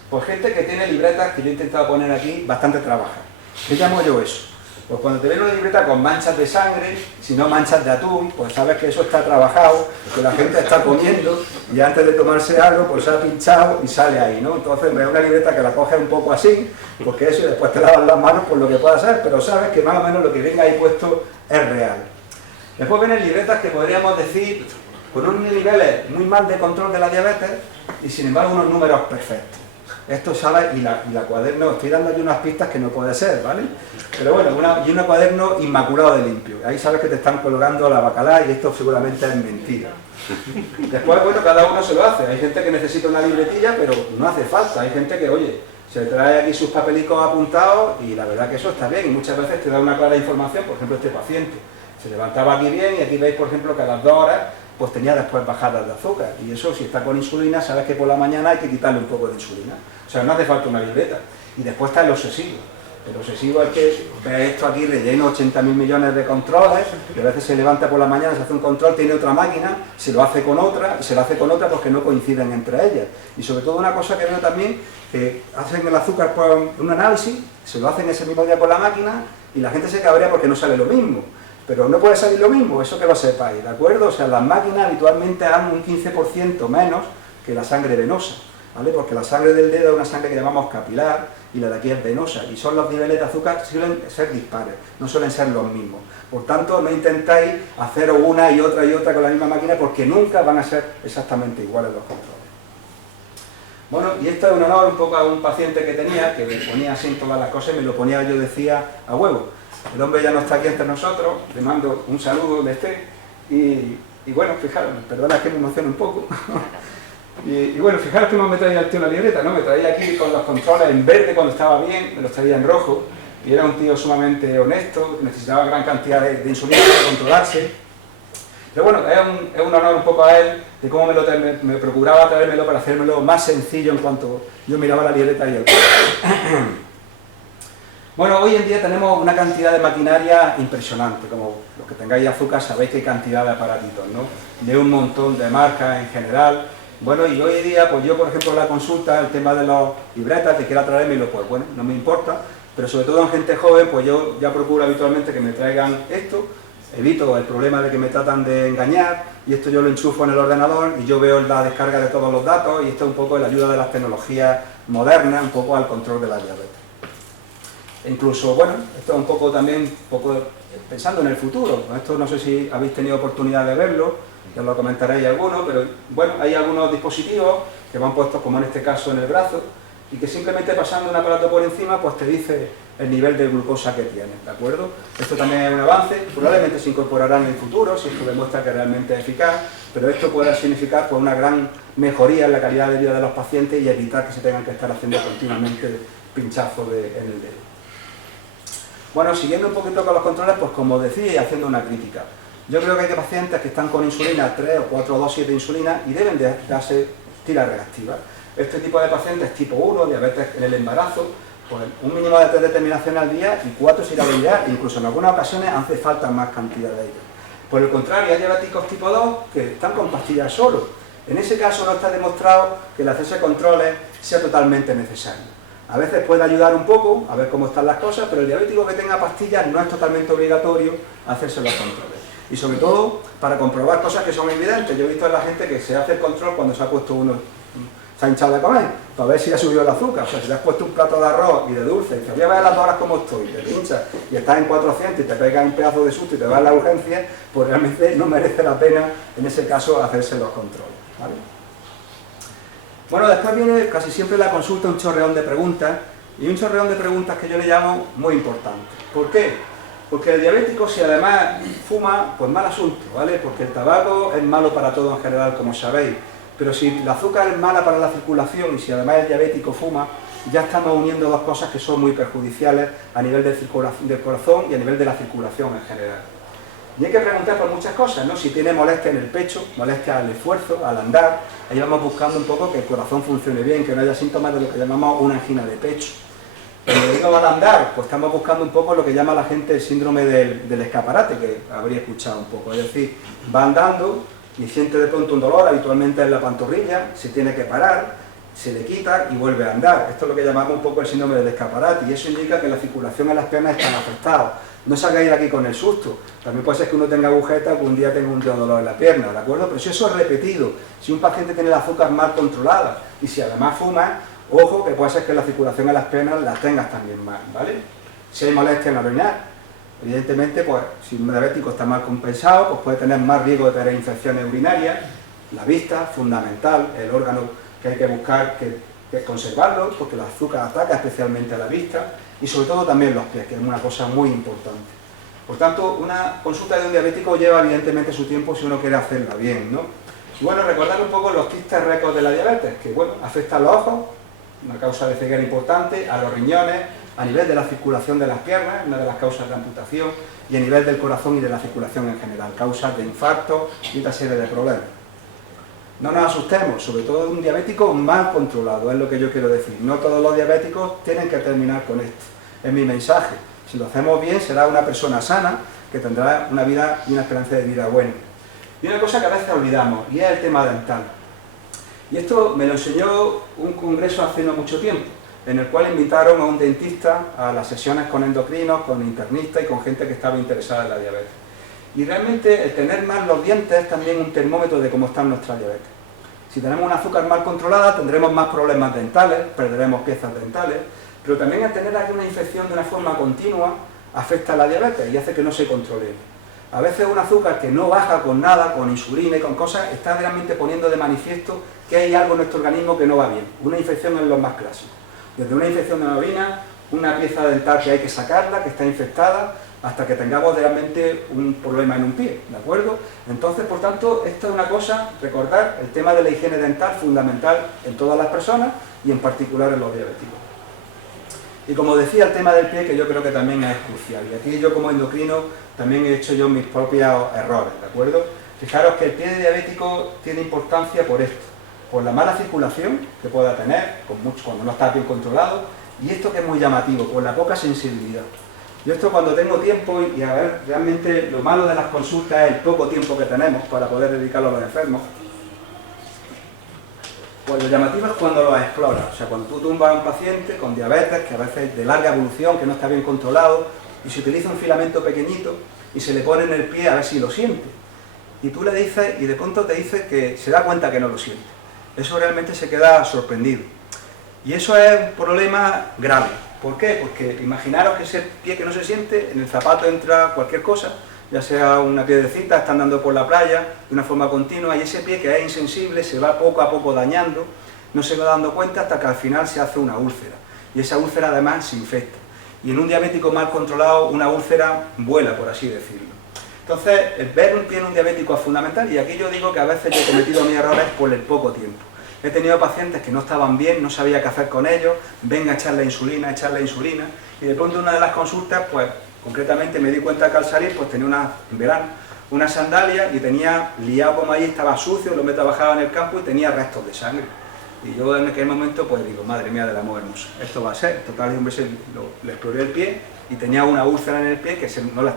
pues gente que tiene libretas, que yo he intentado poner aquí, bastante trabajadas. ¿Qué llamo yo eso? Pues cuando te ven una libreta con manchas de sangre, si no manchas de atún, pues sabes que eso está trabajado, que la gente está comiendo y antes de tomarse algo, pues se ha pinchado y sale ahí, ¿no? Entonces ves una libreta que la coges un poco así, porque eso, y después te lavas las manos por lo que pueda ser, pero sabes que más o menos lo que venga ahí puesto es real. Después vienen libretas que podríamos decir con unos niveles muy mal de control de la diabetes y sin embargo unos números perfectos. Esto sale y la cuaderno, estoy dando aquí unas pistas que no puede ser, ¿vale? Pero bueno, y un cuaderno inmaculado de limpio. Ahí sabes que te están colgando la bacalá y esto seguramente es mentira. Después, bueno, cada uno se lo hace. Hay gente que necesita una libretilla, pero no hace falta. Hay gente que, oye, se trae aquí sus papelicos apuntados y la verdad que eso está bien. Y muchas veces te da una clara información. Por ejemplo, este paciente se levantaba aquí bien y aquí veis, por ejemplo, que a las 2 horas pues tenía después bajadas de azúcar. Y eso, si está con insulina, sabes que por la mañana hay que quitarle un poco de insulina. O sea, no hace falta una libreta. Y después está el obsesivo. El obsesivo es que ve esto aquí relleno 80.000 millones de controles, y a veces se levanta por la mañana, se hace un control, tiene otra máquina, se lo hace con otra, y se lo hace con otra porque no coinciden entre ellas. Y sobre todo una cosa que veo también, que hacen el azúcar por un análisis, se lo hacen ese mismo día con la máquina, y la gente se cabrea porque no sale lo mismo. Pero no puede salir lo mismo, eso que lo sepáis, ¿de acuerdo? O sea, las máquinas habitualmente dan un 15% menos que la sangre venosa, ¿vale? Porque la sangre del dedo es una sangre que llamamos capilar y la de aquí es venosa, y son los niveles de azúcar suelen ser dispares, no suelen ser los mismos. Por tanto, no intentáis hacer una y otra con la misma máquina porque nunca van a ser exactamente iguales los controles. Bueno, y esto es un honor un poco a un paciente que tenía, que me ponía así todas las cosas y me lo ponía, yo decía, a huevo. El hombre ya no está aquí entre nosotros, le mando un saludo donde esté, y bueno, fijaros, perdona que me emocione un poco, y bueno, fijaros que no me traía el tío la libreta, ¿no? Me traía aquí con los controles en verde cuando estaba bien, me los traía en rojo, y era un tío sumamente honesto, necesitaba gran cantidad de insulina para controlarse, pero bueno, es un honor un poco a él, de cómo me procuraba traérmelo para hacérmelo más sencillo en cuanto yo miraba la libreta y el Bueno, hoy en día tenemos una cantidad de maquinaria impresionante, como los que tengáis azúcar sabéis que hay cantidad de aparatitos, ¿no? De un montón de marcas en general. Bueno, y hoy en día, pues yo por ejemplo en la consulta, el tema de los libretas, que quiera traérmelo, pues bueno, no me importa, pero sobre todo en gente joven, pues yo ya procuro habitualmente que me traigan esto, evito el problema de que me tratan de engañar, y esto yo lo enchufo en el ordenador y yo veo la descarga de todos los datos, y esto es un poco la ayuda de las tecnologías modernas, un poco al control de la diabetes. Incluso, bueno, esto es un poco también, pensando en el futuro, esto no sé si habéis tenido oportunidad de verlo, ya lo comentaréis algunos, pero bueno, hay algunos dispositivos que van puestos, como en este caso, en el brazo, y que simplemente pasando un aparato por encima, pues te dice el nivel de glucosa que tienes, ¿de acuerdo? Esto también es un avance, probablemente se incorporará en el futuro, si esto demuestra que realmente es eficaz, pero esto puede significar pues, una gran mejoría en la calidad de vida de los pacientes y evitar que se tengan que estar haciendo continuamente pinchazos en el dedo. Bueno, siguiendo un poquito con los controles, pues como decía, y haciendo una crítica. Yo creo que hay pacientes que están con insulina, 3 o 4 dosis de insulina, y deben de darse tira reactiva. Este tipo de pacientes tipo 1, diabetes en el embarazo, pues un mínimo de 3 determinaciones al día y 4 se irá a ideal, incluso en algunas ocasiones hace falta más cantidad de ellos. Por el contrario, hay diabéticos tipo 2 que están con pastillas solo. En ese caso no está demostrado que el hacerse controles sea totalmente necesario. A veces puede ayudar un poco a ver cómo están las cosas, pero el diabético que tenga pastillas no es totalmente obligatorio hacerse los controles. Y sobre todo para comprobar cosas que son evidentes. Yo he visto a la gente que se hace el control cuando se ha puesto uno, se ha hinchado de comer, para ver si le ha subido el azúcar. O sea, si le has puesto un plato de arroz y de dulce, y dices, voy a ver a las 2 horas cómo estoy, te pinchas y estás en 400 y te pegas un pedazo de susto y te vas a la urgencia, pues realmente no merece la pena en ese caso hacerse los controles, ¿vale? Bueno, después viene casi siempre la consulta, un chorreón de preguntas, y un chorreón de preguntas que yo le llamo muy importante. ¿Por qué? Porque el diabético, si además fuma, pues mal asunto, ¿vale? Porque el tabaco es malo para todo en general, como sabéis, pero si el azúcar es mala para la circulación y si además el diabético fuma, ya estamos uniendo dos cosas que son muy perjudiciales a nivel del corazón y a nivel de la circulación en general. Y hay que preguntar por muchas cosas, ¿no? Si tiene molestia en el pecho, molestia al esfuerzo, al andar, ahí vamos buscando un poco que el corazón funcione bien, que no haya síntomas de lo que llamamos una angina de pecho. Cuando digo al andar, pues estamos buscando un poco lo que llama la gente el síndrome del escaparate, que habría escuchado un poco. Es decir, va andando y siente de pronto un dolor, habitualmente en la pantorrilla, se tiene que parar, se le quita y vuelve a andar. Esto es lo que llamamos un poco el síndrome del escaparate, y eso indica que la circulación en las piernas está afectada. No salgáis de aquí con el susto. También puede ser que uno tenga agujeta o que un día tenga un dolor en la pierna, ¿de acuerdo? Pero si eso es repetido, si un paciente tiene el azúcar mal controlada y si además fuma, ojo que puede ser que la circulación en las piernas las tengas también mal, ¿vale? Si hay molestia en orinar, evidentemente, pues si un diabético está mal compensado, pues puede tener más riesgo de tener infecciones urinarias. La vista, fundamental, el órgano que hay que buscar que conservarlo, porque el azúcar ataca especialmente a la vista, y sobre todo también los pies, que es una cosa muy importante. Por tanto, una consulta de un diabético lleva evidentemente su tiempo si uno quiere hacerla bien, ¿no? Y bueno, recordar un poco los quistes récords de la diabetes, que bueno, afecta a los ojos, una causa de ceguera importante, a los riñones, a nivel de la circulación de las piernas, una de las causas de amputación, y a nivel del corazón y de la circulación en general, causas de infarto y otra serie de problemas. No nos asustemos, sobre todo un diabético mal controlado, es lo que yo quiero decir. No todos los diabéticos tienen que terminar con esto, es mi mensaje. Si lo hacemos bien, será una persona sana, que tendrá una vida y una esperanza de vida buena. Y una cosa que a veces olvidamos, y es el tema dental. Y esto me lo enseñó un congreso hace no mucho tiempo, en el cual invitaron a un dentista a las sesiones con endocrinos, con internistas y con gente que estaba interesada en la diabetes. Y realmente el tener mal los dientes es también un termómetro de cómo está nuestra diabetes. Si tenemos una azúcar mal controlada, tendremos más problemas dentales, perderemos piezas dentales, pero también el tener aquí una infección de una forma continua afecta a la diabetes y hace que no se controle. A veces un azúcar que no baja con nada, con insulina y con cosas, está realmente poniendo de manifiesto que hay algo en nuestro organismo que no va bien. Una infección es lo más clásico. Desde una infección de la orina, una pieza dental que hay que sacarla, que está infectada, hasta que tengamos realmente un problema en un pie, ¿de acuerdo? Entonces, por tanto, esto es una cosa, recordar, el tema de la higiene dental fundamental en todas las personas y en particular en los diabéticos. Y como decía, el tema del pie, que yo creo que también es crucial, y aquí yo como endocrino también he hecho yo mis propios errores, ¿de acuerdo? Fijaros que el pie de diabético tiene importancia por esto, por la mala circulación que pueda tener, cuando no está bien controlado, y esto que es muy llamativo, por la poca sensibilidad. Yo esto cuando tengo tiempo, y a ver, realmente lo malo de las consultas es el poco tiempo que tenemos para poder dedicarlo a los enfermos, pues lo llamativo es cuando lo exploras, o sea, cuando tú tumbas a un paciente con diabetes, que a veces es de larga evolución, que no está bien controlado, y se utiliza un filamento pequeñito, y se le pone en el pie a ver si lo siente. Y tú le dices, y de pronto te dice que se da cuenta que no lo siente. Eso realmente se queda sorprendido. Y eso es un problema grave. ¿Por qué? Porque imaginaros que ese pie que no se siente, en el zapato entra cualquier cosa, ya sea una piedrecita, está andando por la playa de una forma continua y ese pie que es insensible se va poco a poco dañando, no se va dando cuenta hasta que al final se hace una úlcera y esa úlcera además se infecta y en un diabético mal controlado una úlcera vuela, por así decirlo. Entonces, el ver un pie en un diabético es fundamental y aquí yo digo que a veces yo he cometido mis errores por el poco tiempo. He tenido pacientes que no estaban bien, no sabía qué hacer con ellos, venga a echarle insulina y de pronto una de las consultas, pues concretamente me di cuenta que al salir pues tenía en verano una sandalia y tenía liado como allí, estaba sucio, lo me trabajaba en el campo y tenía restos de sangre. Y yo en aquel momento pues digo, madre mía del amor hermoso, esto va a ser. Total, un beso le exploré el pie y tenía una úlcera en el pie que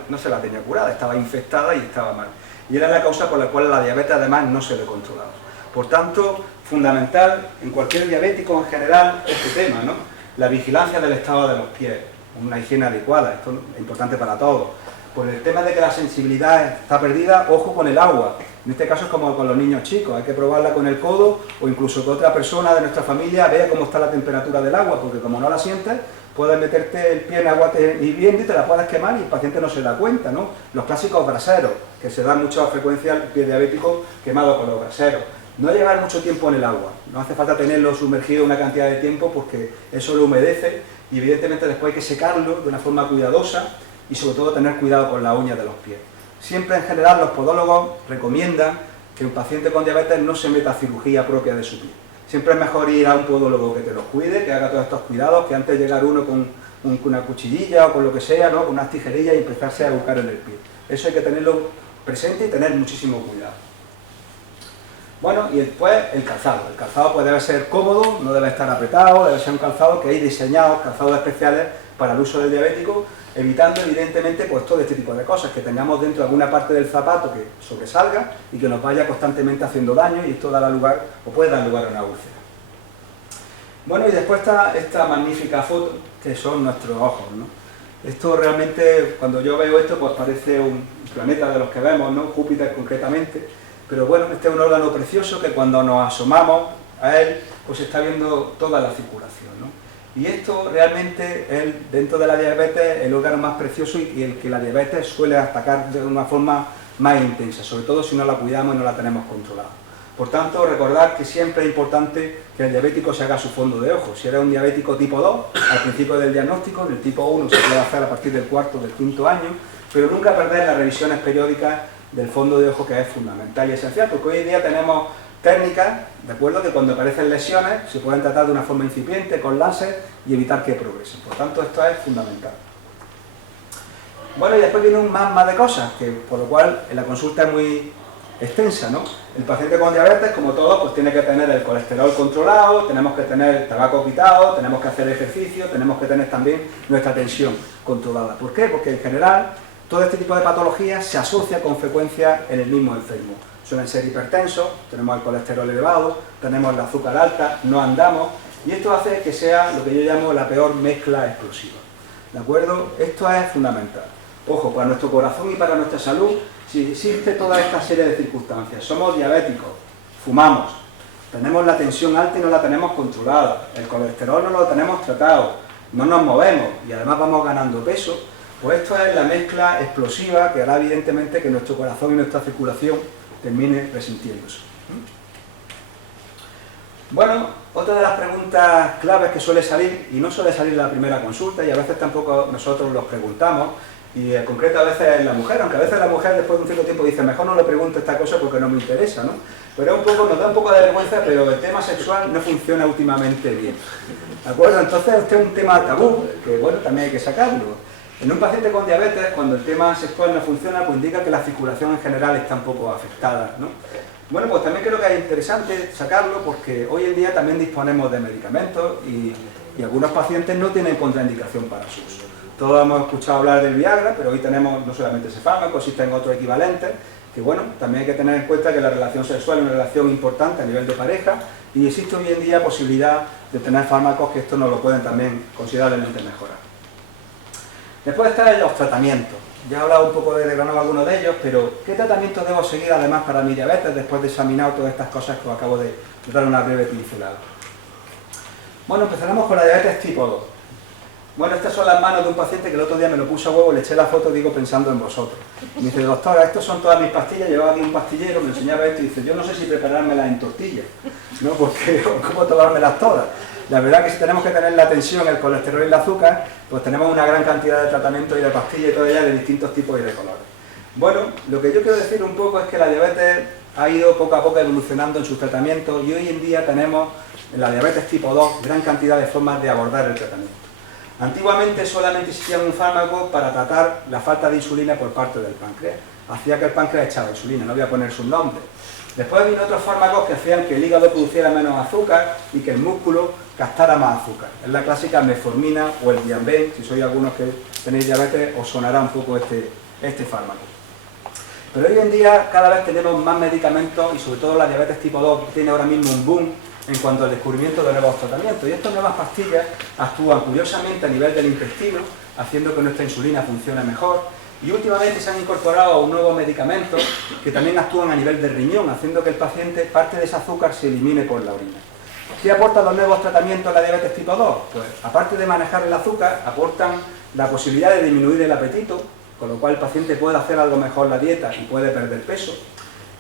no se la tenía curada, estaba infectada y estaba mal. Y era la causa por la cual la diabetes además no se le controlaba. Por tanto, fundamental en cualquier diabético en general este tema, ¿no? La vigilancia del estado de los pies, una higiene adecuada, esto es importante para todos. Por el tema de que la sensibilidad está perdida, ojo con el agua. En este caso es como con los niños chicos, hay que probarla con el codo o incluso que otra persona de nuestra familia vea cómo está la temperatura del agua, porque como no la sientes, puedes meterte el pie en agua hirviendo y te la puedes quemar y el paciente no se da cuenta, ¿no? Los clásicos braseros, que se dan mucha frecuencia al pie diabético quemado con los braseros. No llevar mucho tiempo en el agua, no hace falta tenerlo sumergido una cantidad de tiempo porque eso lo humedece y evidentemente después hay que secarlo de una forma cuidadosa y sobre todo tener cuidado con las uñas de los pies. Siempre en general los podólogos recomiendan que un paciente con diabetes no se meta a cirugía propia de su pie. Siempre es mejor ir a un podólogo que te los cuide, que haga todos estos cuidados, que antes de llegar uno con una cuchillilla o con lo que sea, ¿no? Con unas tijerillas y empezarse a buscar en el pie. Eso hay que tenerlo presente y tener muchísimo cuidado. Bueno, y después el calzado. El calzado pues debe ser cómodo, no debe estar apretado, debe ser un calzado que hay diseñados, calzados especiales para el uso del diabético, evitando evidentemente pues todo este tipo de cosas, que tengamos dentro alguna parte del zapato que sobresalga y que nos vaya constantemente haciendo daño y esto dará lugar, o puede dar lugar a una úlcera. Bueno, y después está esta magnífica foto, que son nuestros ojos, ¿no? Esto realmente, cuando yo veo esto, pues parece un planeta de los que vemos, ¿no? Júpiter concretamente. Pero bueno, este es un órgano precioso que cuando nos asomamos a él, pues se está viendo toda la circulación, ¿no? Y esto realmente es, dentro de la diabetes, el órgano más precioso y el que la diabetes suele atacar de una forma más intensa, sobre todo si no la cuidamos y no la tenemos controlada. Por tanto, recordad que siempre es importante que el diabético se haga su fondo de ojo. Si eres un diabético tipo 2, al principio del diagnóstico, en el tipo 1 se puede hacer a partir del cuarto o del quinto año, pero nunca perder las revisiones periódicas del fondo de ojo, que es fundamental y esencial, porque hoy en día tenemos técnicas, de acuerdo, que cuando aparecen lesiones se pueden tratar de una forma incipiente, con láser, y evitar que progresen. Por tanto, esto es fundamental. Bueno, y después viene un más de cosas, que por lo cual en la consulta es muy extensa, ¿no? El paciente con diabetes, como todos, pues tiene que tener el colesterol controlado, tenemos que tener el tabaco quitado, tenemos que hacer ejercicio, tenemos que tener también nuestra tensión controlada. ¿Por qué? Porque en general todo este tipo de patologías se asocia con frecuencia en el mismo enfermo. Suelen ser hipertensos, tenemos el colesterol elevado, tenemos el azúcar alta, no andamos, y esto hace que sea lo que yo llamo la peor mezcla explosiva. ¿De acuerdo? Esto es fundamental. Ojo, para nuestro corazón y para nuestra salud, si existe toda esta serie de circunstancias, somos diabéticos, fumamos, tenemos la tensión alta y no la tenemos controlada, el colesterol no lo tenemos tratado, no nos movemos y además vamos ganando peso, pues esto es la mezcla explosiva que hará evidentemente que nuestro corazón y nuestra circulación termine resintiéndose. Bueno, otra de las preguntas claves que suele salir, y no suele salir en la primera consulta, y a veces tampoco nosotros los preguntamos, y en concreto a veces es la mujer, aunque a veces la mujer después de un cierto tiempo dice, mejor no le pregunto esta cosa porque no me interesa, ¿no? Pero nos da un poco de vergüenza, pero el tema sexual no funciona últimamente bien. ¿De acuerdo? Entonces este es un tema tabú, que bueno, también hay que sacarlo. En un paciente con diabetes, cuando el tema sexual no funciona, pues indica que la circulación en general está un poco afectada, ¿no? Bueno, pues también creo que es interesante sacarlo porque hoy en día también disponemos de medicamentos y algunos pacientes no tienen contraindicación para su uso. Todos hemos escuchado hablar del Viagra, pero hoy tenemos no solamente ese fármaco, existen otros equivalentes, que bueno, también hay que tener en cuenta que la relación sexual es una relación importante a nivel de pareja y existe hoy en día posibilidad de tener fármacos que esto nos lo pueden también considerablemente mejorar. Después están los tratamientos. Ya he hablado un poco de desgranado algunos de ellos, pero ¿qué tratamiento debo seguir además para mi diabetes después de examinar todas estas cosas que os acabo de dar una breve pincelada? Bueno, empezaremos con la diabetes tipo 2. Bueno, estas son las manos de un paciente que el otro día me lo puso a huevo, le eché la foto, digo, pensando en vosotros. Y me dice, doctora, estos son todas mis pastillas, llevaba aquí un pastillero, me enseñaba esto y dice, yo no sé si preparármelas en tortilla, ¿no? Porque, ¿cómo tomármelas todas? La verdad que si tenemos que tener la tensión, el colesterol y el azúcar, pues tenemos una gran cantidad de tratamientos y de pastillas y todo ellas de distintos tipos y de colores. Bueno, lo que yo quiero decir un poco es que la diabetes ha ido poco a poco evolucionando en sus tratamientos y hoy en día tenemos en la diabetes tipo 2 gran cantidad de formas de abordar el tratamiento. Antiguamente solamente existía un fármaco para tratar la falta de insulina por parte del páncreas. Hacía que el páncreas echaba insulina, no voy a poner sus nombres. Después vino otros fármacos que hacían que el hígado produciera menos azúcar y que el músculo gastara más azúcar. Es la clásica metformina o el Dianben, si sois algunos que tenéis diabetes os sonará un poco este fármaco. Pero hoy en día cada vez tenemos más medicamentos y sobre todo la diabetes tipo 2 tiene ahora mismo un boom en cuanto al descubrimiento de nuevos tratamientos. Y estas nuevas pastillas actúan curiosamente a nivel del intestino, haciendo que nuestra insulina funcione mejor. Y últimamente se han incorporado nuevos medicamentos que también actúan a nivel del riñón, haciendo que el paciente parte de ese azúcar se elimine por la orina. ¿Qué aportan los nuevos tratamientos a la diabetes tipo 2? Pues aparte de manejar el azúcar, aportan la posibilidad de disminuir el apetito, con lo cual el paciente puede hacer algo mejor la dieta y puede perder peso.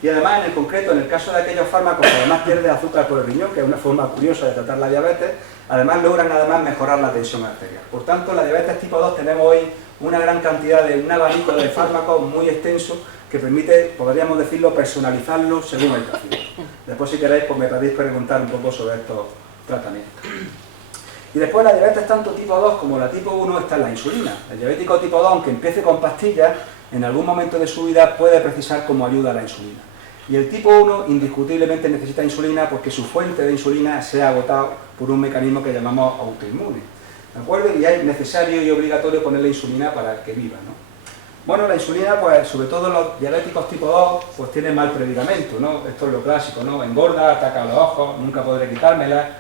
Y además, en el concreto, en el caso de aquellos fármacos que además pierden azúcar por el riñón, que es una forma curiosa de tratar la diabetes, además logran mejorar la tensión arterial. Por tanto, la diabetes tipo 2 tenemos hoy una gran cantidad un abanico de fármacos muy extenso que permite, podríamos decirlo, personalizarlo según el paciente. Después, si queréis, pues me podéis preguntar un poco sobre estos tratamientos. Y después la diabetes tanto tipo 2 como la tipo 1 está en la insulina. El diabético tipo 2, aunque empiece con pastillas, en algún momento de su vida puede precisar como ayuda a la insulina. Y el tipo 1 indiscutiblemente necesita insulina porque su fuente de insulina se ha agotado por un mecanismo que llamamos autoinmune. ¿De acuerdo? Y es necesario y obligatorio ponerle insulina para que viva, ¿no? Bueno, la insulina, pues sobre todo los diabéticos tipo 2, pues tienen mal predicamento, ¿no? Esto es lo clásico, ¿no? Engorda, ataca los ojos, nunca podré quitármela.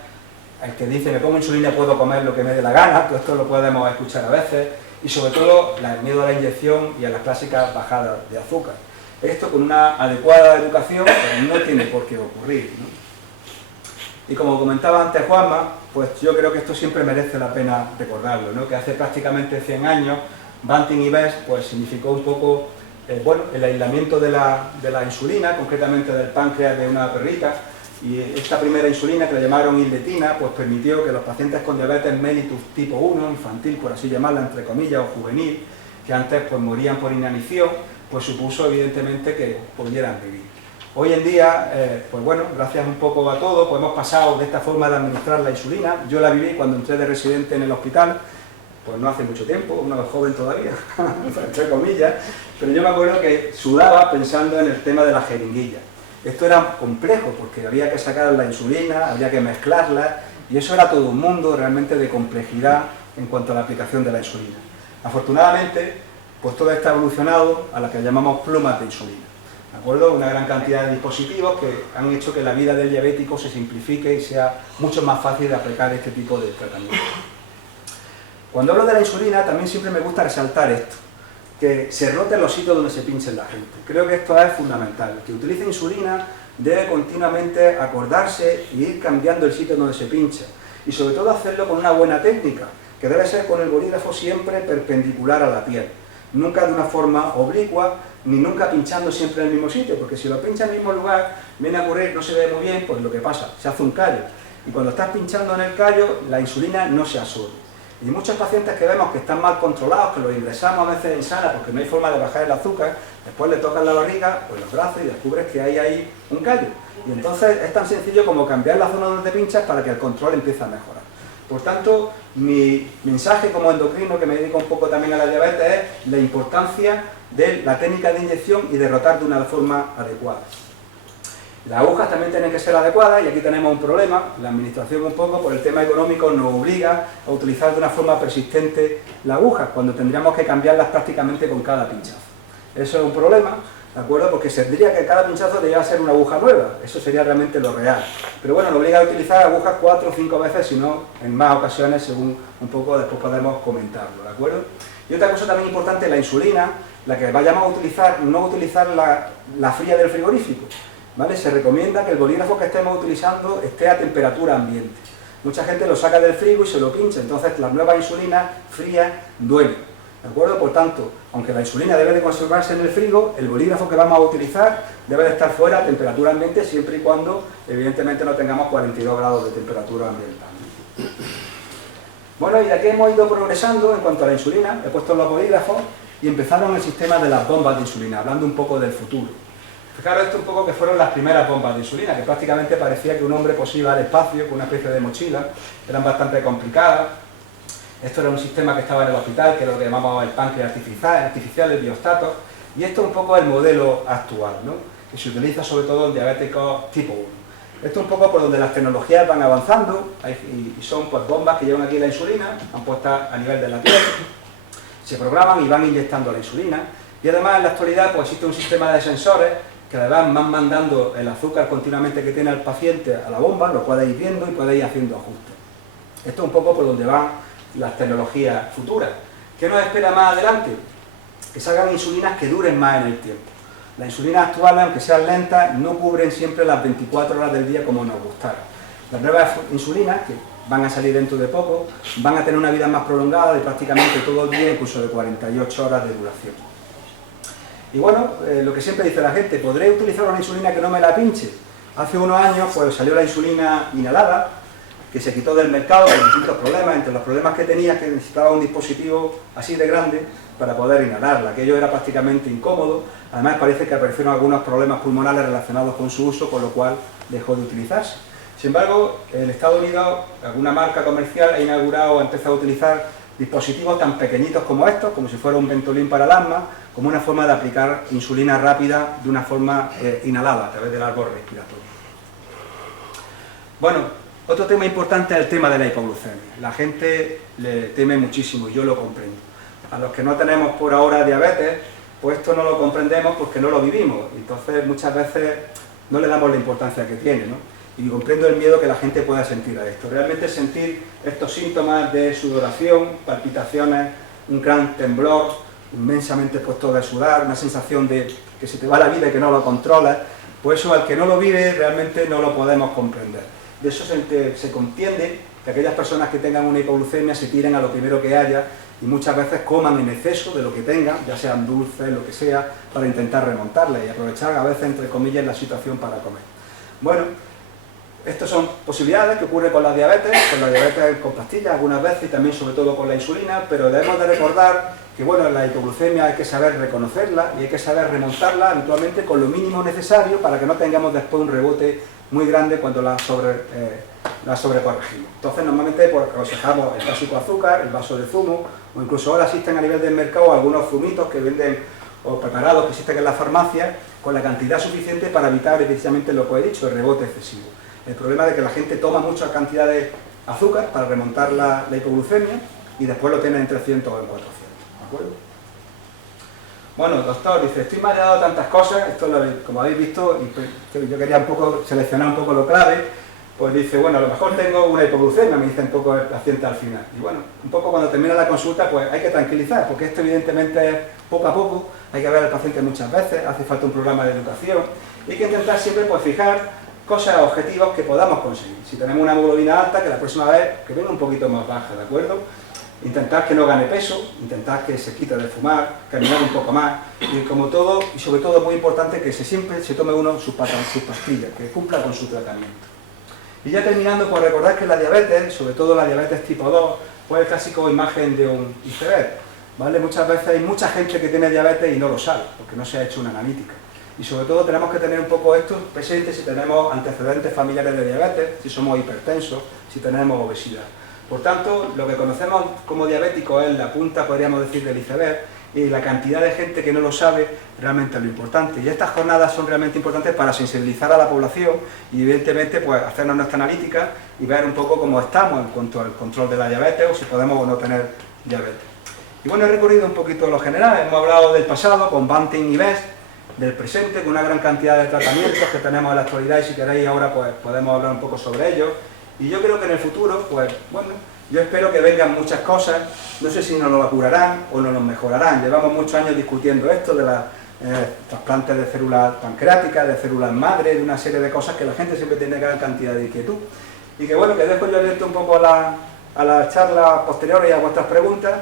El que dice, me pongo insulina, puedo comer lo que me dé la gana, todo esto lo podemos escuchar a veces. Y sobre todo, el miedo a la inyección y a las clásicas bajadas de azúcar. Esto con una adecuada educación pues, no tiene por qué ocurrir, ¿no? Y como comentaba antes Juanma, pues yo creo que esto siempre merece la pena recordarlo, ¿no? Que hace prácticamente 100 años, Banting y Best pues, significó un poco bueno, el aislamiento de la insulina, concretamente del páncreas de una perrita, y esta primera insulina, que la llamaron isletina, pues permitió que los pacientes con diabetes mellitus tipo 1, infantil por así llamarla, entre comillas, o juvenil, que antes pues, morían por inanición, pues supuso evidentemente que pudieran vivir. Hoy en día, pues bueno, gracias un poco a todo, pues hemos pasado de esta forma de administrar la insulina. Yo la viví cuando entré de residente en el hospital, pues no hace mucho tiempo, uno es joven todavía, entre comillas, pero yo me acuerdo que sudaba pensando en el tema de la jeringuilla. Esto era complejo porque había que sacar la insulina, había que mezclarla, y eso era todo un mundo realmente de complejidad en cuanto a la aplicación de la insulina. Afortunadamente, pues todo está evolucionado a la que llamamos plumas de insulina. ¿De acuerdo? Una gran cantidad de dispositivos que han hecho que la vida del diabético se simplifique y sea mucho más fácil de aplicar este tipo de tratamiento. Cuando hablo de la insulina, también siempre me gusta resaltar esto, que se roten los sitios donde se pinche la gente. Creo que esto es fundamental. El que utilice insulina debe continuamente acordarse y ir cambiando el sitio donde se pincha. Y sobre todo hacerlo con una buena técnica, que debe ser con el bolígrafo siempre perpendicular a la piel. Nunca de una forma oblicua, ni nunca pinchando siempre en el mismo sitio, porque si lo pincha en el mismo lugar, viene a ocurrir, no se ve muy bien, pues lo que pasa, se hace un callo. Y cuando estás pinchando en el callo, la insulina no se absorbe. Y muchos pacientes que vemos que están mal controlados, que los ingresamos a veces en sala porque no hay forma de bajar el azúcar, después le tocan la barriga o los brazos y descubres que hay ahí un callo. Y entonces es tan sencillo como cambiar la zona donde te pinchas para que el control empiece a mejorar. Por tanto, mi mensaje como endocrino, que me dedico un poco también a la diabetes, es la importancia de la técnica de inyección y de rotar de una forma adecuada. Las agujas también tienen que ser adecuadas y aquí tenemos un problema. La administración un poco por el tema económico nos obliga a utilizar de una forma persistente las agujas cuando tendríamos que cambiarlas prácticamente con cada pinchazo. Eso es un problema, ¿de acuerdo? Porque se tendría que cada pinchazo debería ser una aguja nueva, eso sería realmente lo real. Pero bueno, nos obliga a utilizar agujas 4 o 5 veces, si no en más ocasiones, según un poco después podemos comentarlo, ¿de acuerdo? Y otra cosa también importante, la insulina, la que vayamos a utilizar, no utilizar la fría del frigorífico. ¿Vale? Se recomienda que el bolígrafo que estemos utilizando esté a temperatura ambiente. Mucha gente lo saca del frigo y se lo pincha, entonces las nuevas insulinas frías duelen, ¿de acuerdo? Por tanto, aunque la insulina debe de conservarse en el frigo, el bolígrafo que vamos a utilizar debe de estar fuera a temperatura ambiente, siempre y cuando, evidentemente, no tengamos 42 grados de temperatura ambiental. Bueno, y de aquí hemos ido progresando en cuanto a la insulina, he puesto los bolígrafos y empezaron el sistema de las bombas de insulina, hablando un poco del futuro. Fijaros esto un poco que fueron las primeras bombas de insulina, que prácticamente parecía que un hombre pues iba al espacio con una especie de mochila, eran bastante complicadas. Esto era un sistema que estaba en el hospital, que es lo que llamamos el páncreas artificial, el biostato, y esto es un poco el modelo actual, ¿no? Que se utiliza sobre todo en diabéticos tipo 1. Esto es un poco por donde las tecnologías van avanzando, y son pues bombas que llevan aquí la insulina, han puestas a nivel de la piel, se programan y van inyectando la insulina, y además en la actualidad pues existe un sistema de sensores que además van mandando el azúcar continuamente que tiene el paciente a la bomba, lo puede ir viendo y puede ir haciendo ajustes. Esto es un poco por donde van las tecnologías futuras. ¿Qué nos espera más adelante? Que salgan insulinas que duren más en el tiempo. Las insulinas actuales, aunque sean lentas, no cubren siempre las 24 horas del día como nos gustara. Las nuevas insulinas, que van a salir dentro de poco, van a tener una vida más prolongada de prácticamente todo el día, incluso de 48 horas de duración. Y bueno, lo que siempre dice la gente, ¿podré utilizar una insulina que no me la pinche? Hace unos años pues salió la insulina inhalada, que se quitó del mercado por distintos problemas. Entre los problemas que tenía, que necesitaba un dispositivo así de grande para poder inhalarla. Aquello era prácticamente incómodo. Además parece que aparecieron algunos problemas pulmonares relacionados con su uso, con lo cual dejó de utilizarse. Sin embargo, en Estados Unidos, alguna marca comercial ha inaugurado o ha empezado a utilizar dispositivos tan pequeñitos como estos, como si fuera un Ventolin para el asma, como una forma de aplicar insulina rápida de una forma inhalada a través del árbol respiratorio. Bueno, otro tema importante es el tema de la hipoglucemia. La gente le teme muchísimo y yo lo comprendo. A los que no tenemos por ahora diabetes, pues esto no lo comprendemos porque no lo vivimos. Entonces muchas veces no le damos la importancia que tiene, ¿no? Y comprendo el miedo que la gente pueda sentir a esto. Realmente sentir estos síntomas de sudoración, palpitaciones, un gran temblor, inmensamente puesto de sudar, una sensación de que se te va la vida y que no lo controlas, pues eso al que no lo vive realmente no lo podemos comprender. De eso se contiende que aquellas personas que tengan una hipoglucemia se tiren a lo primero que haya y muchas veces coman en exceso de lo que tengan, ya sean dulces, lo que sea, para intentar remontarla y aprovechar a veces, entre comillas, la situación para comer. Bueno, estas son posibilidades que ocurren con la diabetes con pastillas algunas veces y también sobre todo con la insulina, pero debemos de recordar que bueno, la hipoglucemia hay que saber reconocerla y hay que saber remontarla habitualmente con lo mínimo necesario para que no tengamos después un rebote muy grande cuando la sobrecorregimos. Entonces normalmente pues, aconsejamos el clásico azúcar, el vaso de zumo, o incluso ahora existen a nivel del mercado algunos zumitos que venden o preparados que existen en la farmacia con la cantidad suficiente para evitar precisamente lo que he dicho, el rebote excesivo. El problema es que la gente toma mucha cantidad de azúcar para remontar la hipoglucemia y después lo tiene en 300 o en 400, ¿de acuerdo? Bueno, doctor, dice, estoy mareado de tantas cosas, esto como habéis visto, y yo quería un poco seleccionar un poco lo clave, pues dice, bueno, a lo mejor tengo una hipoglucemia, me dice un poco el paciente al final. Y bueno, un poco cuando termina la consulta, pues hay que tranquilizar, porque esto evidentemente es poco a poco, hay que ver al paciente muchas veces, hace falta un programa de educación, y hay que intentar siempre pues fijar cosas, objetivos que podamos conseguir. Si tenemos una hemoglobina alta, que la próxima vez que venga un poquito más baja, ¿de acuerdo? Intentar que no gane peso, intentar que se quite de fumar, caminar un poco más, y como todo, y sobre todo muy importante, que siempre se tome uno sus pastillas, que cumpla con su tratamiento. Y ya terminando, pues recordar que la diabetes, sobre todo la diabetes tipo 2, pues es el clásico imagen de un iceberg, ¿vale? Muchas veces hay mucha gente que tiene diabetes y no lo sabe, porque no se ha hecho una analítica. Y sobre todo tenemos que tener un poco esto presente si tenemos antecedentes familiares de diabetes, si somos hipertensos, si tenemos obesidad. Por tanto, lo que conocemos como diabético es la punta, podríamos decir, del iceberg, y la cantidad de gente que no lo sabe realmente es lo importante. Y estas jornadas son realmente importantes para sensibilizar a la población y evidentemente pues hacernos nuestra analítica y ver un poco cómo estamos en cuanto al control de la diabetes o si podemos o no tener diabetes. Y bueno, he recorrido un poquito lo general, hemos hablado del pasado con Banting y Best, del presente, con una gran cantidad de tratamientos que tenemos en la actualidad y si queréis ahora pues podemos hablar un poco sobre ellos. Y yo creo que en el futuro, pues bueno, yo espero que vengan muchas cosas, no sé si nos lo curarán o nos lo mejorarán. Llevamos muchos años discutiendo esto de las trasplantes de células pancreáticas, de células madre, de una serie de cosas que la gente siempre tiene gran cantidad de inquietud. y que bueno, que dejo yo abierto un poco a las charlas posteriores y a vuestras preguntas,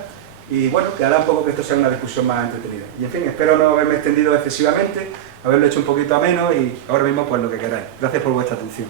y bueno, que hará un poco que esto sea una discusión más entretenida. Y en fin, espero no haberme extendido excesivamente, haberlo hecho un poquito ameno y ahora mismo pues lo que queráis. Gracias por vuestra atención.